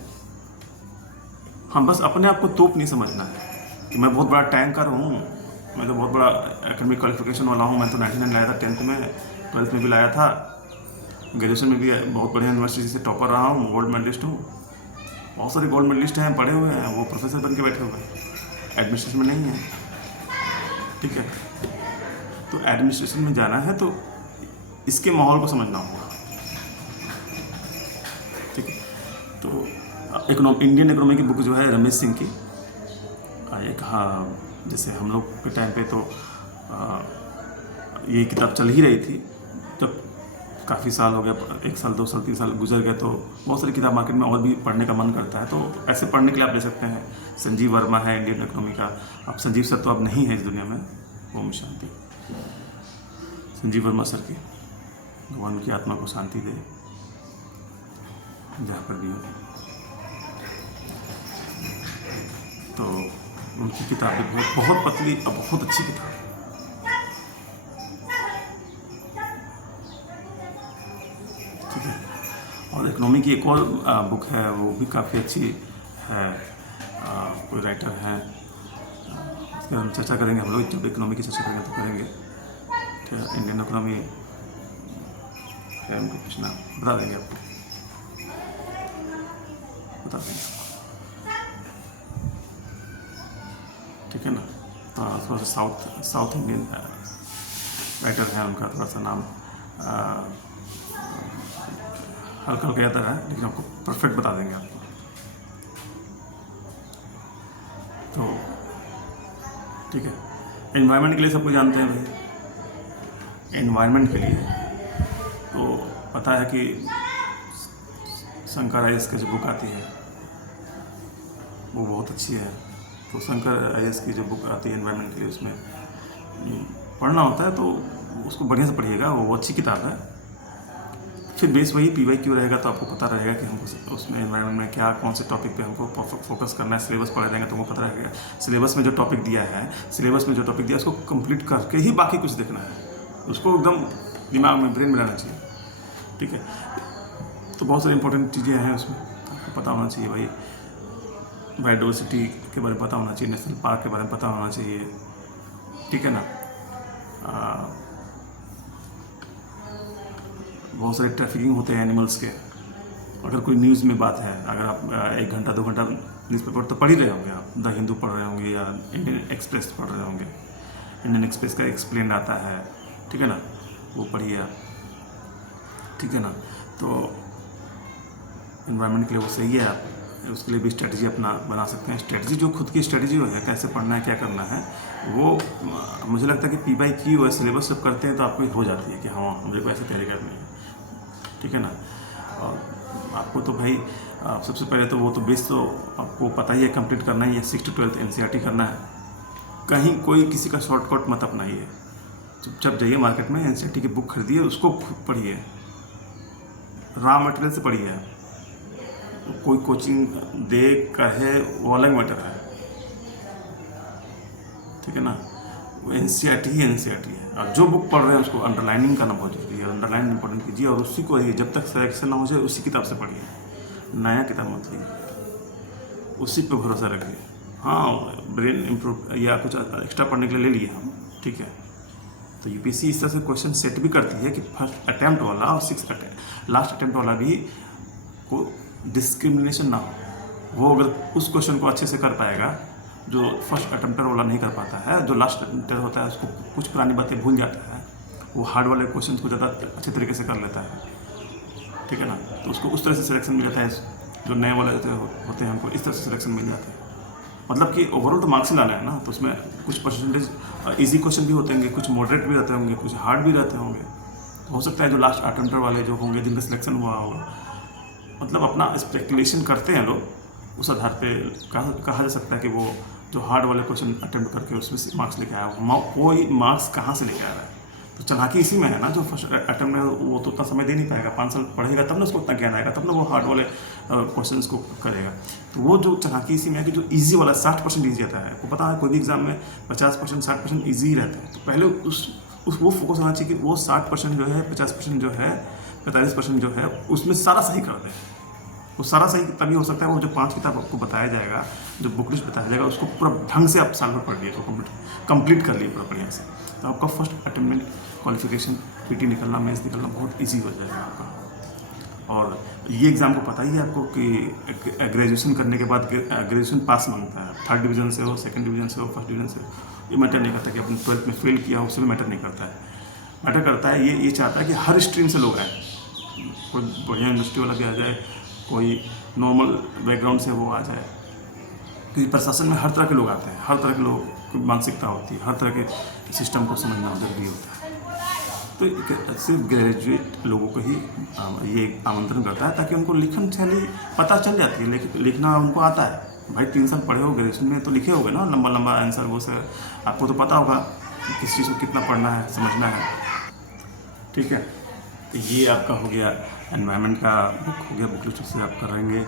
हम बस अपने आप को तोप नहीं समझना है कि मैं बहुत बड़ा टैंकर हूँ, मैं तो बहुत बड़ा एकेडमिक क्वालिफिकेशन वाला हूँ, मैं तो 99 लाया था 10th में, 12th में भी लाया था, ग्रेजुएशन में भी बहुत बढ़िया यूनिवर्सिटी से टॉपर रहा हूँ, गोल्ड मेडलिस्ट हूँ। बहुत सारे गोल्ड मेडलिस्ट हैं, पढ़े हुए हैं, वो प्रोफेसर बन के बैठे हुए हैं, एडमिनिस्ट्रेशन में नहीं है। ठीक है, तो एडमिनिस्ट्रेशन में जाना है तो इसके माहौल को समझना होगा। ठीक है, तो इंडियन इकोनॉमी की बुक जो है रमेश सिंह की, एक हाँ जैसे हम लोग के टाइम पे तो ये किताब चल ही रही थी, जब काफ़ी साल हो गया, 1 साल 2 साल 3 साल गुजर गए, तो बहुत सारी किताब मार्केट में और भी पढ़ने का मन करता है। तो ऐसे पढ़ने के लिए आप ले सकते हैं। संजीव वर्मा है इंडियन इकोनॉमी का। अब संजीव सर तो अब नहीं है इस दुनिया में, ओम शांति। संजीव वर्मा सर की, भगवान की आत्मा को शांति दे जहाँ पर भी हो। तो उनकी किताब भी बहुत पतली और बहुत अच्छी किताब। ठीक है, और इकोनॉमी की एक और बुक है, वो भी काफ़ी अच्छी है। कोई राइटर हैं, उस पर हम चर्चा करेंगे। हम लोग जब इकोनॉमी की चर्चा करेंगे तो करेंगे। ठीक है, इंडियन इकोनॉमी है, उनको कुछ ना बता देंगे, आपको बता देंगे। ठीक है ना। थोड़ा सा साउथ इंडियन राइटर है, उनका थोड़ा सा नाम हल्का हल्का याद है, लेकिन आपको परफेक्ट बता देंगे आपको। तो ठीक है, एनवायरनमेंट के लिए सब कुछ जानते हैं भाई। एनवायरनमेंट के लिए तो पता है कि शंकर IAS की जो बुक आती है वो बहुत अच्छी है। तो शंकर IAS की जो बुक आती है एनवायरनमेंट के लिए, उसमें पढ़ना होता है तो उसको बढ़िया से पढ़िएगा, वो अच्छी किताब है। फिर बेस वही PYQ रहेगा, तो आपको पता रहेगा कि हमको उसमें एनवायरनमेंट में क्या, कौन से टॉपिक पे हमको फोकस करना है। सिलेबस पढ़ रहेंगे तो हमको पता रहेगा सिलेबस में जो टॉपिक दिया है, उसको कंप्लीट करके ही बाकी कुछ देखना है। उसको एकदम दिमाग में, ब्रेन में रहना चाहिए। ठीक है, तो बहुत सारी इंपॉर्टेंट चीज़ें हैं उसमें, आपको पता होना चाहिए भाई। बायोडाइवर्सिटी के बारे में पता होना चाहिए, नेशनल पार्क के बारे में पता होना चाहिए। ठीक है ना। बहुत सारे ट्रैफिकिंग होते हैं एनिमल्स के। अगर कोई न्यूज़ में बात है, अगर आप 1 घंटा 2 घंटा न्यूज़पेपर तो पढ़ ही रहे होंगे, आप द हिंदू पढ़ रहे होंगे या इंडियन एक्सप्रेस पढ़ रहे होंगे, इंडियन एक्सप्रेस का एक्सप्लेन आता है, ठीक है ना, वो पढ़िए आप, ठीक है ना। तो इन्वायरमेंट के लिए वो सही है, आप उसके लिए भी स्ट्रेटजी अपना बना सकते हैं। स्ट्रेटजी जो खुद की स्ट्रेटजी है, कैसे पढ़ना है, क्या करना है, वो मुझे लगता है कि P/Q सिलेबस जब करते हैं तो आपको हो जाती है कि हाँ मुझे को ऐसे तैयारी करनी है, ठीक है ना। और आपको तो भाई सबसे पहले तो वो तो बेस तो आपको पता ही है, कंप्लीट करना ही है, 6 to 12 NCERT करना है। कहीं कोई किसी का शॉर्टकट मत अपनाइए, चुपचाप जाइए मार्केट में, NCERT की बुक खरीदिए, उसको पढ़िए, रॉ मटेरियल से पढ़िए। कोई कोचिंग दे कहे वो अलग मैटर है, ठीक है ना। वो NCERT ही NCERT है। आप जो बुक पढ़ रहे हैं उसको अंडरलाइनिंग करना बहुत जरूरी है, अंडरलाइन इंपॉर्टेंट कीजिए और उसी को जब तक सिलेक्शन ना हो जाए उसी किताब से पढ़िए, नया किताब मत लीजिए, उसी पे भरोसा रखिए। हाँ, ब्रेन इम्प्रूव या कुछ एक्स्ट्रा पढ़ने के लिए ले लिए हम, ठीक है। तो UPSC इस तरह से क्वेश्चन सेट भी करती है कि फर्स्ट अटैम्प्ट वाला और लास्ट अटैम्प्ट वाला भी को डिस्क्रिमिनेशन ना हो। वो अगर उस क्वेश्चन को अच्छे से कर पाएगा जो फर्स्ट अटैम्प्टर वाला नहीं कर पाता है, जो लास्ट अटैम्प्टर होता है उसको कुछ पुरानी बातें भूल जाता है, वो हार्ड वाले क्वेश्चन को ज़्यादा अच्छे तरीके से कर लेता है, ठीक है ना। तो उसको उस तरह से सिलेक्शन मिल जाता है, जो नए वाले होते हैं हमको इस तरह से सिलेक्शन मिल जाता है। मतलब कि ओवरऑल तो मार्क्स ही लाना है ना, तो उसमें कुछ परसेंटेज ईजी क्वेश्चन भी होते होंगे, कुछ मॉडरेट भी रहते होंगे, कुछ हार्ड भी रहते होंगे। तो हो सकता है जो लास्ट अटेम्प्टर वाले जो होंगे जिनका सिलेक्शन हुआ होगा, मतलब अपना स्पेकुलेशन करते हैं लोग, उस आधार पे कहा जा सकता है कि वो जो हार्ड वाले क्वेश्चन अटेम्प्ट करके उसमें से मार्क्स लेके आया, कोई मार्क्स कहाँ से लेके आ रहा है। तो चालाकी इसी में है ना, जो फर्स्ट अटेम्प्ट है वो तो उतना समय दे नहीं पाएगा, 5 साल पढ़ेगा तब ना उसको उतना ज्ञान आएगा, तब ना वो हार्ड वाले क्वेश्चन को करेगा। तो वो जो चालाकी इसी में है कि जो ईजी वाला 60% ईजी आता है, आपको पता है कोई भी एग्जाम में 50% 60% ईजी ही रहता है। तो पहले वो फोकस होना चाहिए कि वो 60% जो है, 50% जो है, 45% जो है उसमें सारा सही कर दें। वो सारा सही तभी हो सकता है, वो जो 5 किताब आपको बताया जाएगा, जो बुक लिस्ट बताया जाएगा, उसको पूरा ढंग से आप साल भर पढ़ लिए, तो कंप्लीट कर लिए पूरा बढ़िया से, तो आपका फर्स्ट अटेम्प्ट क्वालिफिकेशन PT निकलना, मेंस निकलना बहुत इजी हो जाएगा आपका। और ये एग्ज़ाम को पता ही है आपको कि ग्रेजुएशन करने के बाद ग्रेजुएशन पास मांगता है, 3rd डिवीज़न से हो, 2nd डिवीज़न से हो, 1st डिवीज़न से हो, ये मैटर नहीं करता कि अपने 12th में फेल किया हो, उसमें मैटर नहीं करता है। मैटर करता है ये चाहता है कि हर स्ट्रीम से लोग आए, कोई बढ़िया यूनिवर्सिटी वाला भी आ जाए, कोई नॉर्मल बैकग्राउंड से वो आ जाए, क्योंकि प्रशासन में हर तरह के लोग आते हैं, हर तरह के लोग की मानसिकता होती है, हर तरह के सिस्टम को समझना जरूरी होता है। तो सिर्फ ग्रेजुएट लोगों को ही ये आमंत्रण करता है, ताकि उनको लिखन शैली पता चल जाती है, लेकिन लिखना उनको आता है। भाई 3 साल पढ़े हो ग्रेजुएशन में तो लिखे होगे ना, लंबा लंबा आंसर, वो सर आपको तो पता होगा कि किस चीज़ को कितना पढ़ना है, समझना है, ठीक है। तो ये आपका हो गया एनवायरनमेंट का बुक हो गया, बुक लिस्ट से आप करेंगे।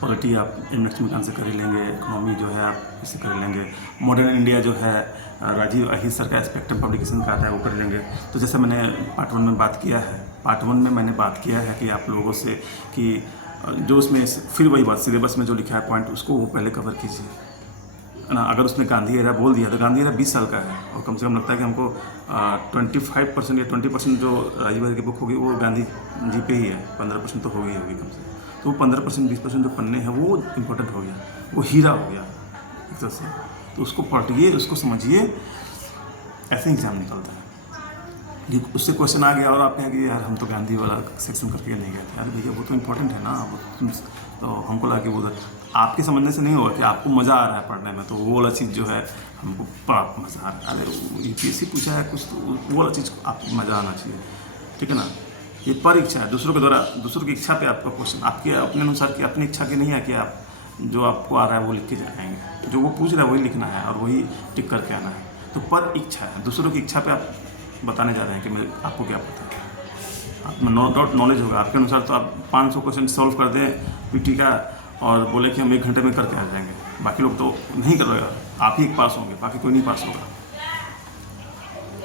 पॉलिटी आप इन्वेस्टमेंट खान से कर ही लेंगे, इकोनॉमी जो है आप इससे कर लेंगे, मॉडर्न इंडिया जो है राजीव अहिर सर का स्पेक्ट्रम पब्लिकेशन का आता है, वो कर लेंगे। तो जैसे मैंने पार्ट 1 में बात किया है, पार्ट 1 में मैंने बात किया है कि आप लोगों से कि जो उसमें फिर वही बात, सिलेबस में जो लिखा है पॉइंट, उसको वो पहले कवर कीजिए ना। अगर उसने गांधी एरा बोल दिया तो गांधी एरा 20 साल का है, और कम से कम लगता है कि हमको 25% या 20% जो राजीव अहिर की बुक होगी वो गांधी जी पे ही है, 15% तो होगी कम से। तो वो 15% 20% जो पन्ने हैं वो इम्पोर्टेंट हो गया, वो हीरा हो गया एक तरह से। तो उसको पढ़िए, उसको समझिए, ऐसे एग्जाम निकलता है। उससे क्वेश्चन आ गया और आप कहेंगे यार हम तो गांधी वाला सेक्शन करके नहीं गए थे, अरे भैया वो तो इम्पोर्टेंट है ना, वो तो हमको लगा कि वो आपके समझने से नहीं होगा कि आपको मज़ा आ रहा है पढ़ने में, तो वो वाला चीज़ जो है हमको बड़ा मज़ा आ रहा है। अरे UPSC पूछा है कुछ, तो वो वाला चीज़ आपको मज़ा आना चाहिए, ठीक है ना। ये पर इच्छा है, दूसरों के द्वारा, दूसरों की इच्छा पे आपका क्वेश्चन, आपके अपने अनुसार की अपनी इच्छा की नहीं है कि आप जो आपको आ रहा है वो लिख के जाएंगे, जो वो पूछ रहा है वही लिखना है और वही टिक करके आना है। तो पर इच्छा है, दूसरों की इच्छा पे आप बताने जा रहे हैं कि मैं आपको क्या पता है, आप में नो डाउट नॉलेज होगा आपके अनुसार। तो आप 500 क्वेश्चन सॉल्व कर दें PT का और बोले कि हम 1 घंटे में करके आ जाएंगे, बाकी लोग तो नहीं कर रहे, आप ही पास होंगे, बाकी कोई नहीं पास होगा।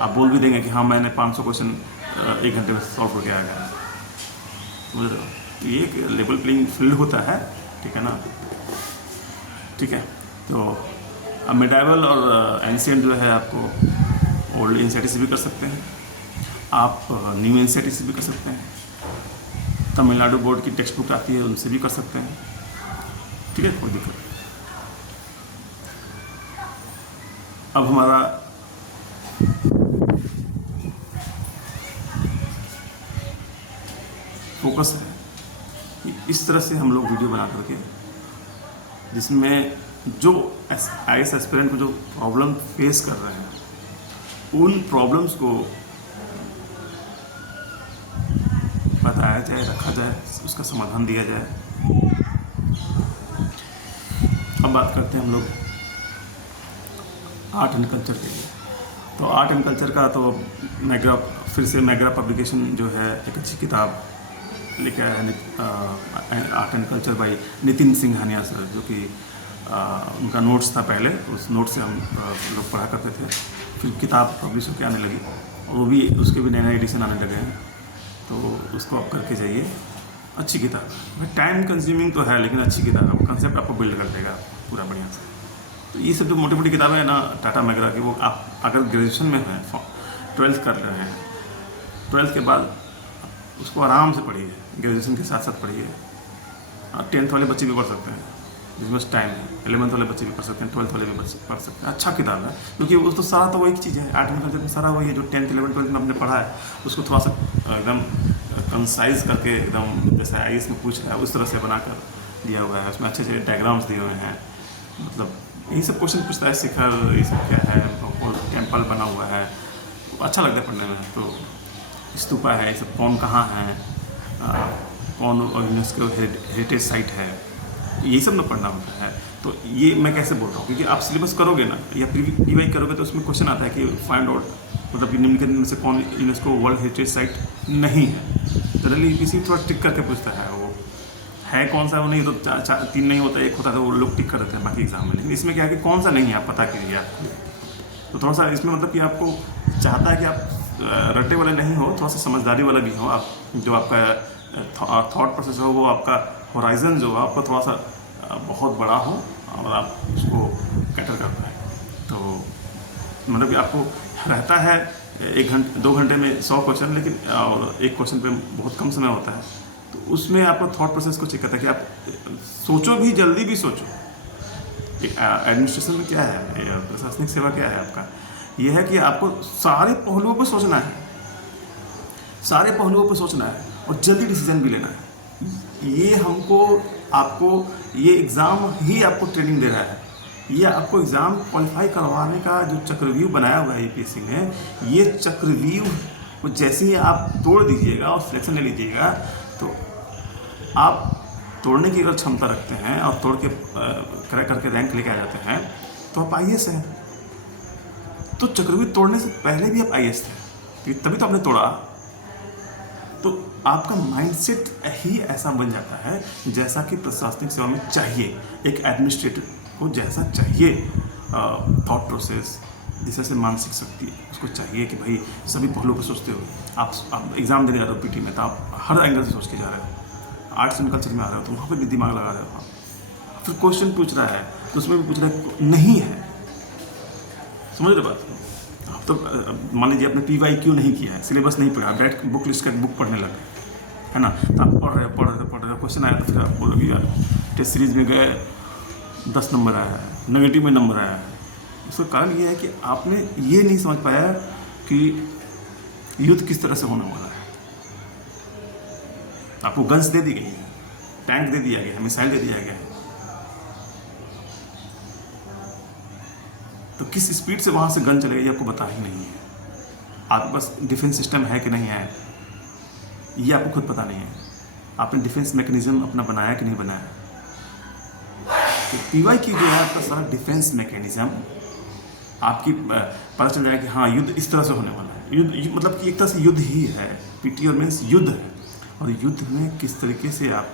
आप बोल भी देंगे कि हाँ मैंने 500 क्वेश्चन 1 घंटे में सॉल्व करके आ गया, समझ रहे हो। तो ये एक लेवल प्लेइंग फील्ड होता है, ठीक है ना, ठीक है। तो मिडाइवल और एंशिएंट जो है आपको ओल्ड एनसीईआरटी से भी कर सकते हैं, आप न्यू एनसीईआरटी से भी कर सकते हैं, तमिलनाडु बोर्ड की टेक्स्ट बुक आती है उनसे भी कर सकते हैं। ठीक है, कोई दिक्कत। अब हमारा फोकस है कि इस तरह से हम लोग वीडियो बना करके, जिसमें जो IAS एस्पिरेंट को जो प्रॉब्लम फेस कर रहे हैं उन प्रॉब्लम्स को बताया जाए, रखा जाए, उसका समाधान दिया जाए। अब बात करते हैं हम लोग आर्ट एंड कल्चर के लिए। तो आर्ट एंड कल्चर का तो मैग्रा, फिर से मैग्रा पब्लिकेशन जो है एक अच्छी किताब लेके आया है, art and culture by Nitin Singhania sir, जो कि उनका नोट्स था पहले, उस नोट से हम लोग पढ़ा करते थे। फिर किताब पब्लिश होकर आने लगी और वो भी, उसके भी नए नए एडिशन आने लगे हैं, तो उसको आप करके जाइए। अच्छी किताब है, टाइम कंज्यूमिंग तो है लेकिन अच्छी किताब है, वो कंसेप्ट आपको बिल्ड कर देगा पूरा बढ़िया से। तो ये सब जो मोटी मोटी किताबें हैं ना टाटा मैग्रा की, वो आप अगर ग्रेजुएशन में हैं, 12th कर रहे हैं, 12th के बाद उसको आराम से पढ़िए, ग्रेजुएशन के साथ साथ पढ़िए। 10th वाले बच्चे भी पढ़ सकते हैं जिसमें टाइम है, 11th वाले बच्चे भी पढ़ सकते हैं, 12th वाले भी बच्चे पढ़ सकते हैं। अच्छा किताब है, क्योंकि वो तो सारा तो वही चीज़ है, आर्ट एंड कल्चर में सारा वही है जो 10th 11th 12th में आपने पढ़ा है, उसको थोड़ा सा एकदम कंसाइज करके, एकदम जैसा IAS में पूछ रहा है उस तरह से बनाकर दिया हुआ है। उसमें अच्छे अच्छे डायग्राम्स दिए हुए हैं, मतलब यही सब क्वेश्चन पूछता है, शिखर ये सब क्या है, और टेम्पल बना हुआ है, अच्छा लगता है पढ़ने में। तो स्तूपा है, ये सब कौन कहाँ है, कौन यूनेस्को हेरिटेज साइट है, यही सब ना पढ़ना होता है। तो ये मैं कैसे बोल रहा हूँ, क्योंकि आप सिलेबस करोगे ना या PY करोगे तो उसमें क्वेश्चन आता है कि फाइंड आउट, मतलब कि निम्नलिखित में से कौन यूनेस्को वर्ल्ड हेरिटेज साइट नहीं है। जनरली यूपीएससी थोड़ा टिक करके पूछता है, वो है कौन सा, वो नहीं तो 3 नहीं होता, 1 होता है, तो वो लोग टिक कर देते हैं बाकी एग्जाम में। लेकिन इसमें क्या है कि कौन सा नहीं है आप पता कीजिए आपको। तो थोड़ा सा इसमें मतलब कि आपको चाहता है कि आप रट्टे वाले नहीं हो, थोड़ा सा समझदारी वाला भी हो, आप जो आपका थॉट प्रोसेस हो, वो आपका होराइजन जो हो आपका थोड़ा सा बहुत बड़ा हो और आप उसको कैटर कर पाए। तो मतलब कि आपको रहता है 1 घंटे 2 घंटे में 100 क्वेश्चन, लेकिन और एक क्वेश्चन पे बहुत कम समय होता है, तो उसमें आपको थॉट प्रोसेस को चेक करता है कि आप सोचो भी, जल्दी भी सोचो। एडमिनिस्ट्रेशन में क्या है, प्रशासनिक सेवा क्या है आपका, यह है कि आपको सारे पहलुओं पर सोचना है, सारे पहलुओं पर सोचना है और जल्दी डिसीजन भी लेना है। ये हमको, आपको ये एग्ज़ाम ही आपको ट्रेनिंग दे रहा है, ये आपको एग्ज़ाम क्वालिफाई करवाने का जो चक्रव्यूह बनाया हुआ है यूपीएससी ने, ये चक्रव्यूह को जैसे ही आप तोड़ दीजिएगा और सिलेक्शन ले लीजिएगा, तो आप तोड़ने की अगर क्षमता रखते हैं और तोड़ के क्रैक करके रैंक लेके आ जाते हैं, तो आप IAS हैं। तो चक्रव्यूह तोड़ने से पहले भी आप IAS थे, तभी तो आपने तोड़ा। तो आपका माइंडसेट ही ऐसा बन जाता है जैसा कि प्रशासनिक सेवा में चाहिए, एक एडमिनिस्ट्रेटर को जैसा चाहिए थॉट प्रोसेस, जैसे मानसिक शक्ति उसको चाहिए कि भाई सभी पहलुओं पर सोचते हो। आप एग्ज़ाम देने जा रहे हो PT में, तो आप हर एंगल से सोच के जा रहे हो। आर्ट्स एंड कल्चर में आ रहे हो तो वहाँ पर भी दिमाग लगा रहे हो। फिर क्वेश्चन पूछ रहा है तो उसमें भी पूछ रहा है नहीं है, समझ रहे बात। आप तो मान लीजिए आपने PY क्यों नहीं किया है, सिलेबस नहीं पढ़ा, बैठ बुक लिस्ट का बुक पढ़ने लगे, है ना, तो आप पढ़ रहे हो, क्वेश्चन आया तो फिर आप बोलोगे यार टेस्ट सीरीज में गए 10 नंबर आया है, नेगेटिव में नंबर आया है। उसका कारण ये है कि आपने ये नहीं समझ पाया कि युद्ध किस तरह से होने वाला है। आपको गन्स दे दी गई है, टैंक दे दिया गया है, मिसाइल दे दिया गया है, तो किस स्पीड से वहाँ से गन चलेगा ये आपको पता ही नहीं है। आपके पास डिफेंस सिस्टम है कि नहीं है ये आपको खुद पता नहीं है। आपने डिफेंस मैकेनिज्म अपना बनाया कि नहीं बनाया। तो PY की जो है आपका सारा डिफेंस मैकेनिज्म आपकी पता चल जाएगा कि हाँ युद्ध इस तरह से होने वाला है। युद्ध मतलब कि एक तरह से युद्ध ही है, PT और मीन्स युद्ध है, और युद्ध में किस तरीके से आप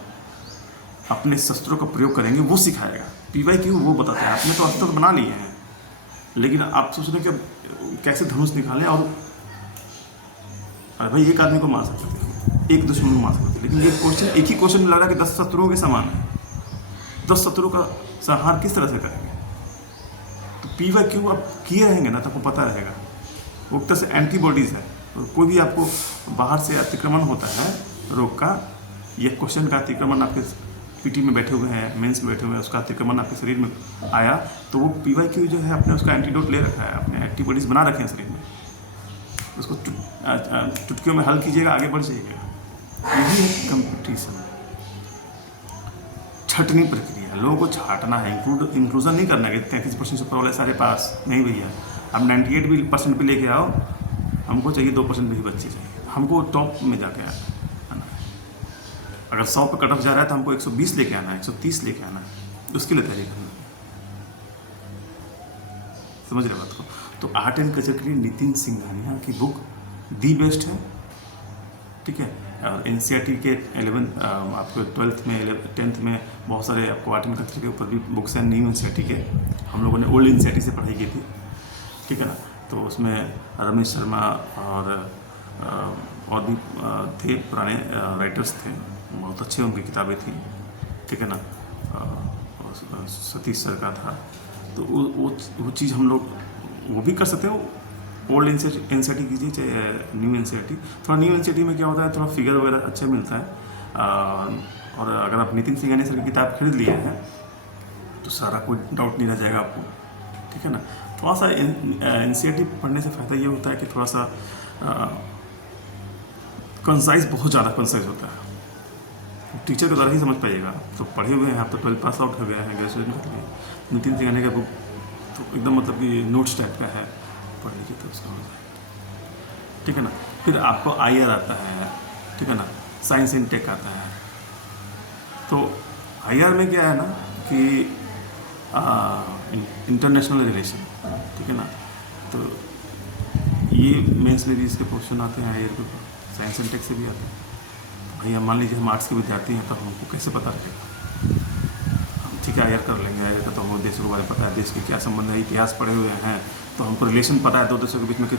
अपने शस्त्रों का प्रयोग करेंगे वो सिखाएगा। PY क्यों वो बताता है। आपने तो अस्त्र बना लिए हैं, लेकिन आप सोच रहे हैं कि कैसे धनुष निकालें, और अरे भाई एक आदमी को मार सकते थे, एक दुश्मन को मार सकते थे, लेकिन ये क्वेश्चन एक ही क्वेश्चन में लग रहा है कि 10 शत्रुओं के समान है। 10 शत्रुओं का संहार किस तरह से करेंगे। तो PY क्यों आप किए रहेंगे ना तो आपको पता रहेगा। वो एक तरह से एंटीबॉडीज़ है। और कोई भी आपको बाहर से अतिक्रमण होता है रोग का, ये क्वेश्चन का अतिक्रमण आपके पीटी में बैठे हुए हैं, मेंस में बैठे हुए हैं, उसका अतिक्रमण आपके शरीर में आया तो वो PYQ जो है अपने उसका एंटीडोट ले रखा है, अपने एंटीबॉडीज़ बना रखे हैं शरीर में, उसको चुटकियों में हल कीजिएगा, आगे बढ़ जाइएगा। यही है कंपटीशन, छटनी प्रक्रिया। लोगों को छाटना है, इंक्लूजन नहीं करना है कि 33% से ऊपर वाले सारे पास नहीं भैया, आप 98% भी लेके आओ, हमको चाहिए 2% भी बच्चे चाहिए, हमको टॉप में जाके आना है। अगर 100 पे कट ऑफ जा रहा है तो हमको 120 लेके आना है, 130 लेके आना है, उसके लिए तैयारी करना है। समझ रहे बात को? तो आर्ट एंड कल्चर के लिए नितिन सिंघानिया की बुक दी बेस्ट है, ठीक है। और NCERT के 11 आपको 12th में 10th में बहुत सारे आपको आर्ट एंड कल्चर के ऊपर भी बुक्स हैं, न्यू NCERT के, हम लोगों ने ओल्ड NCERT से पढ़ाई की थी, ठीक है ना। तो उसमें रमेश शर्मा और भी थे, पुराने राइटर्स थे, बहुत अच्छे उनकी किताबें थी, ठीक है ना। सतीश सर का था, तो वो चीज़ हम लोग वो भी कर सकते हो। ओल्ड NCERT कीजिए चाहे न्यू NCERT। थोड़ा न्यू NCERT में क्या होता है, थोड़ा फिगर वगैरह अच्छा मिलता है, और अगर आप नितिन सिंघानिया सर की किताब खरीद लिए हैं तो सारा कोई डाउट नहीं रह जाएगा आपको, ठीक है ना। थोड़ा सा NCERT पढ़ने से फ़ायदा ये होता है कि थोड़ा सा कंसाइज, बहुत ज़्यादा कंसाइज होता है, टीचर के द्वारा ही समझ पाइएगा। तो पढ़े हुए हैं आप, तो 12 पास आउट हो गया है, ग्रेजुएशन कर लिया। नितिन सिंघानिया का बुक तो एकदम मतलब कि नोट्स टाइप का है, पढ़ लीजिए तो उसका हो जाएगा, ठीक है ना। फिर आपको IR आता है, ठीक है ना, साइंस इन टेक आता है। तो IR में क्या है ना कि इंटरनेशनल रिलेशन, ठीक है ना। तो ये मेंस में भी इसके क्वेश्चन आते हैं IR के ऊपर, साइंस एंड टेक से भी आते हैं। भैया मान लीजिए हम आर्ट्स के विद्यार्थी हैं, तो हमको कैसे पता रहेगा, हम ठीक है IR कर लेंगे, IR का तो हमको देशों के बारे में पता है, देश के क्या संबंध है, इतिहास पढ़े हुए हैं, तो हमको रिलेशन पता है दो देशों के बीच में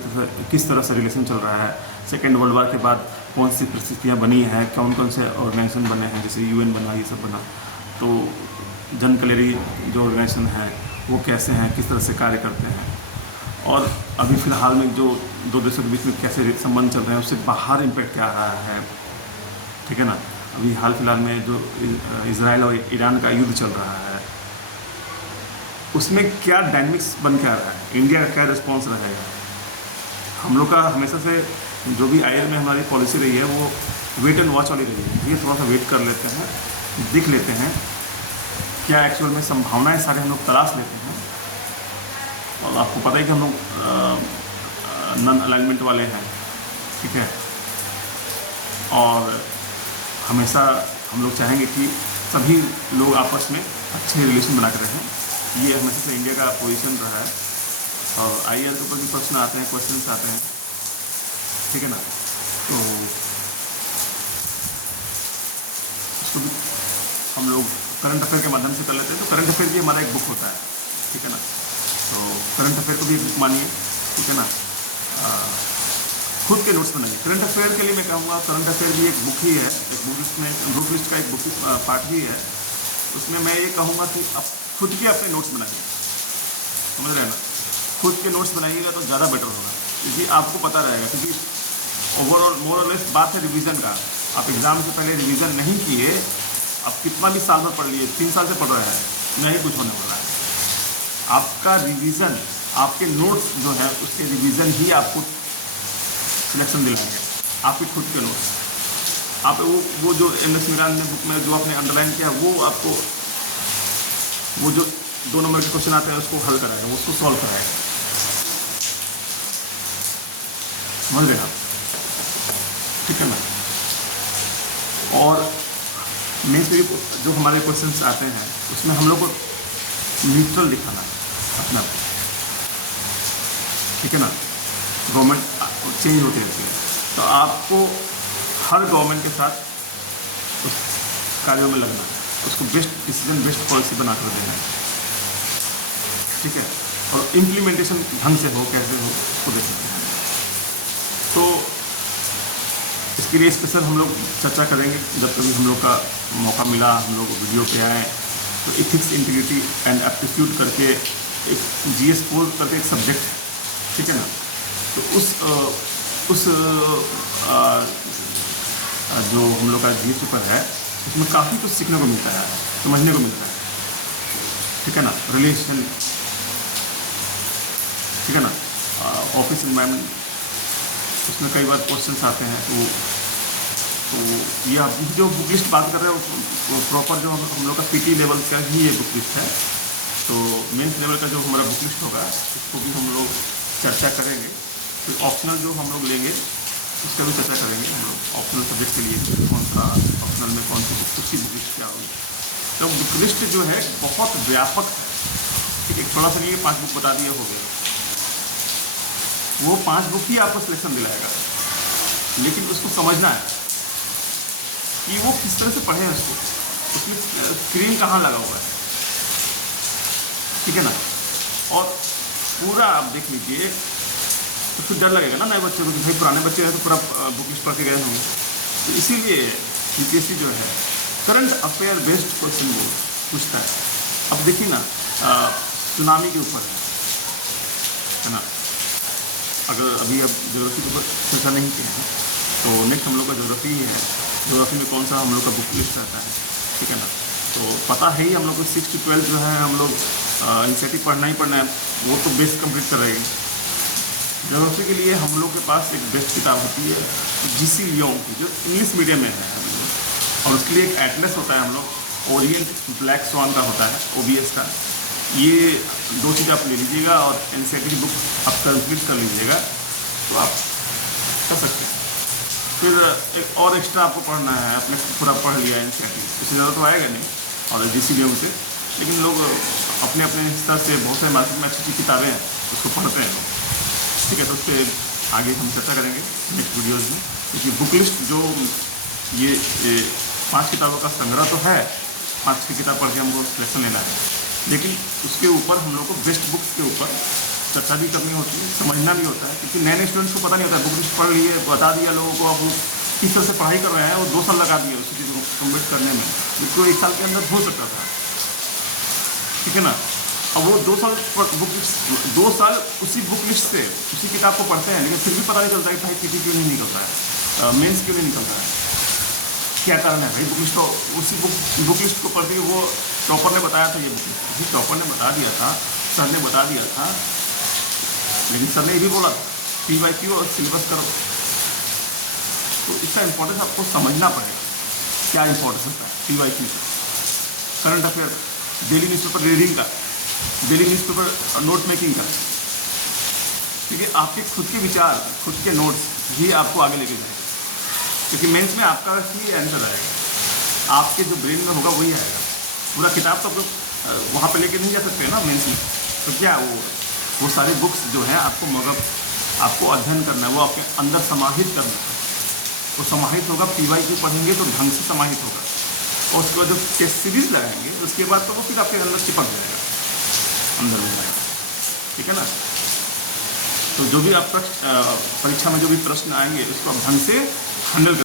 किस तरह से रिलेशन चल रहा है, सेकेंड वर्ल्ड वॉर के बाद कौन सी परिस्थितियाँ बनी हैं, कौन कौन से ऑर्गेनाइजेशन बने हैं, जैसे UN बना, ये सब बना। तो जन कल्याणी जो ऑर्गेनाइजेशन है वो कैसे हैं, किस तरह से कार्य करते हैं, और अभी फ़िलहाल में जो दो देशों के बीच में कैसे संबंध चल रहे हैं, उससे बाहर इम्पैक्ट क्या आ रहा है, ठीक है ना। अभी हाल फिलहाल में जो इजराइल और ईरान का युद्ध चल रहा है, उसमें क्या डायनेमिक्स बन के आ रहा है, इंडिया का क्या रिस्पॉन्स रहेगा। हम लोग का हमेशा से जो भी IR में हमारी पॉलिसी रही है वो वेट एंड वॉच वाली रही है। ये थोड़ा सा वेट कर लेते हैं, देख लेते हैं क्या एक्चुअल में संभावनाएं सारे हम लोग तलाश लेते हैं। और आपको पता है कि हम लोग नॉन अलाइनमेंट वाले हैं, ठीक है, और हमेशा हम लोग चाहेंगे कि सभी लोग आपस में अच्छे रिलेशन बना कर रहें। ये हमेशा से इंडिया का पोजीशन रहा है। और IR के ऊपर भी प्रश्न आते हैं, क्वेश्चंस आते हैं, ठीक है ना। तो उसको भी हम लोग करंट अफेयर के माध्यम से कर लेते हैं। तो करंट अफेयर भी हमारा एक बुक होता है, ठीक है ना। तो करंट अफेयर को भी बुक मानिए, ठीक है ना। खुद के नोट्स बनाइए। करंट अफेयर के लिए मैं कहूँगा करंट अफेयर भी एक बुक ही है, एक बुक लिस्ट में, बुक लिस्ट का एक बुक पार्ट ही है। उसमें मैं ये कहूँगा कि आप खुद के अपने नोट्स बनाइए, समझ रहे हैं ना। खुद के नोट्स बनाइएगा तो ज़्यादा बेटर होगा, क्योंकि आपको पता रहेगा। क्योंकि ओवरऑल मोर और लेस बात है रिवीजन का। आप एग्ज़ाम से पहले रिवीजन नहीं किए, आप कितना भी साल में पढ़ लिए, 3 साल से पढ़ रहे हैं, नहीं कुछ होने वाला है। आपका रिवीजन, आपके नोट्स जो है उसके रिवीजन ही आपको सिलेक्शन दिलाएंगे, आपके खुद के नोट्स। आप वो जो MS मीरान ने बुक में जो आपने अंडरलाइन किया, वो आपको वो जो 2 नंबर के क्वेश्चन आते हैं उसको हल कराएगा, उसको सॉल्व कराएगा, समझ लेना, ठीक है ना। और मेंस में जो हमारे क्वेश्चंस आते हैं उसमें हम लोग को न्यूट्रल दिखाना है अपना, ठीक है ना। गवर्नमेंट चेंज होती रहती है, तो आपको हर गवर्नमेंट के साथ उस कार्यों में लगना है, उसको बेस्ट डिसीजन, बेस्ट पॉलिसी बना कर देना है, ठीक है। और इम्प्लीमेंटेशन ढंग से हो, कैसे हो, उसको देखना है। तो इसके लिए स्पेशल हम लोग चर्चा करेंगे जब कभी हम लोग का मौका मिला, हम लोग वीडियो पे आए। तो एथिक्स, इंटीग्रिटी एंड एप्टीट्यूड करके एक GS 4 करके एक सब्जेक्ट है, ठीक है ना। तो उस जो हम लोग का जीएस पेपर है उसमें काफ़ी कुछ सीखने को मिलता है, समझने को मिलता है, ठीक है ना। रिलेशन, ठीक है ना। ऑफिस इन्वायरमेंट, उसमें कई बार क्वेश्चंस आते हैं। तो ये आप जो बुक लिस्ट बात कर रहे हो वो प्रॉपर जो हम लोग का पीटी लेवल का ही ये बुक लिस्ट है। तो मेंस लेवल का जो हमारा बुक लिस्ट होगा उसको भी हम लोग चर्चा करेंगे। तो ऑप्शनल जो हम लोग लेंगे उसका भी चर्चा करेंगे हम लोग। ऑप्शनल सब्जेक्ट के लिए कौन सा ऑप्शनल में कौन सी बुक, उसकी बुक लिस्ट क्या होगी। तो बुक लिस्ट जो है बहुत व्यापक है, ठीक है। थोड़ा सा नहीं 5 बुक बता दिया हो गया, वो 5 बुक ही आपको सिलेक्शन दिलाएगा, लेकिन उसको समझना है कि वो किस तरह से पढ़े हैं, उसमें स्क्रीन कहाँ लगा हुआ है, ठीक है ना। और पूरा आप देख लीजिए तो फिर डर लगेगा ना नए बच्चों को कि भाई पुराने बच्चे हैं तो पूरा बुक लिस्ट पढ़ के गए होंगे। तो इसीलिए यूपीएससी जो है करंट अफेयर बेस्ड क्वेश्चन पूछता है। अब देखिए ना, सुनामी के ऊपर है ना। अगर अभी अब ज्योग्राफी के ऊपर चर्चा नहीं किया है तो नेक्स्ट हम लोग का ज्योग्राफी ही है। ज्योग्राफी में कौन सा हम लोग का बुक लिस्ट रहता है, ठीक है ना। तो पता है ही हम लोग को 6 to 12 जो है हम लोग इनिशिएटिव पढ़ना ही पढ़ना है, वो तो बेस कंप्लीट कर रहेंगे। ज्योग्राफी के लिए हम लोग के पास एक बेस्ट किताब होती है जीसी लियोंग की, जो इंग्लिश मीडियम में है, और उसके लिए एक एटलस होता है हम लोग ओरिएंट ब्लैक स्वान का होता है, ओबीएस का। ये 2 चीज़ आप ले लीजिएगा और एनसीईआरटी की बुक आप कंप्लीट कर लीजिएगा तो आप कर सकते हैं। फिर एक और एक्स्ट्रा आपको पढ़ना है, आपने पूरा पढ़ लिया एनसीईआरटी, उससे ज़्यादा तो आएगा नहीं, और जीसी लियोंग से। लेकिन लोग अपने अपने स्तर से बहुत सारे मार्केट में अच्छी अच्छी किताबें हैं उसको पढ़ते हैं लोग, ठीक है। तो उस पर आगे हम चर्चा करेंगे नेक्स्ट वीडियोज़ में, क्योंकि बुक लिस्ट जो ये 5 किताबों का संग्रह तो है, 5-6 किताब पढ़ के हमको सिलेक्शन लेना है, लेकिन उसके ऊपर हम लोग को बेस्ट बुक्स के ऊपर चर्चा भी करनी होती है, समझना भी होता है। क्योंकि नए नए स्टूडेंट्स को पता नहीं होता है, बुक लिस्ट पढ़ लिए, बता दिया लोगों को, अब वो किस तरह से पढ़ाई कर रहे हैं, वो 2 साल लगा दिए उसी चीज़ को कम्प्लीट करने में, जिसको 1 साल के अंदर हो सकता था, ठीक है ना। अब वो 2 साल बुक लिस्ट 2 साल उसी बुक लिस्ट से उसी किताब को पढ़ते हैं, लेकिन फिर भी पता नहीं चलता है कि भाई पीटी क्यों नहीं निकलता है, मेंस क्यों नहीं निकलता है, क्या कारण है भाई। बुक लिस्ट तो उसी बुक लिस्ट को पढ़ते हुए वो टॉपर ने बताया था, ये बुक लिस्ट टॉपर ने बता दिया था, सर ने बता दिया था, लेकिन सर ने ये भी बोला PYQ और सिलेबस करो। तो इसका इम्पोर्टेंस आपको समझना पड़ेगा, क्या इम्पोर्टेंस होता है PYQ का, current affair, daily newspaper reading का, डेली न्यूज़पेपर नोट मेकिंग का, ठीक है। आपके खुद के विचार, खुद के नोट्स ही आपको आगे लेके जाएंगे, क्योंकि मेंस में आपका ही आंसर आएगा, आपके जो ब्रेन में होगा वही आएगा। पूरा किताब तो आप वहाँ पे लेके नहीं जा सकते ना मेंस में। तो क्या वो सारे बुक्स जो हैं आपको मगर आपको अध्ययन करना है, वो आपके अंदर समाहित करना है। वो समाहित होगा, PYQ पढ़ेंगे तो ढंग से समाहित होगा, और उसके बाद जो टेस्ट सीरीज लगाएंगे उसके बाद तो वो फिर आपके अंदर चिपक जाएगा, अंदर हो जाएगा, ठीक है ना। तो जो भी आप परीक्षा में जो भी प्रश्न आएंगे उसको आप ढंग से हैंडल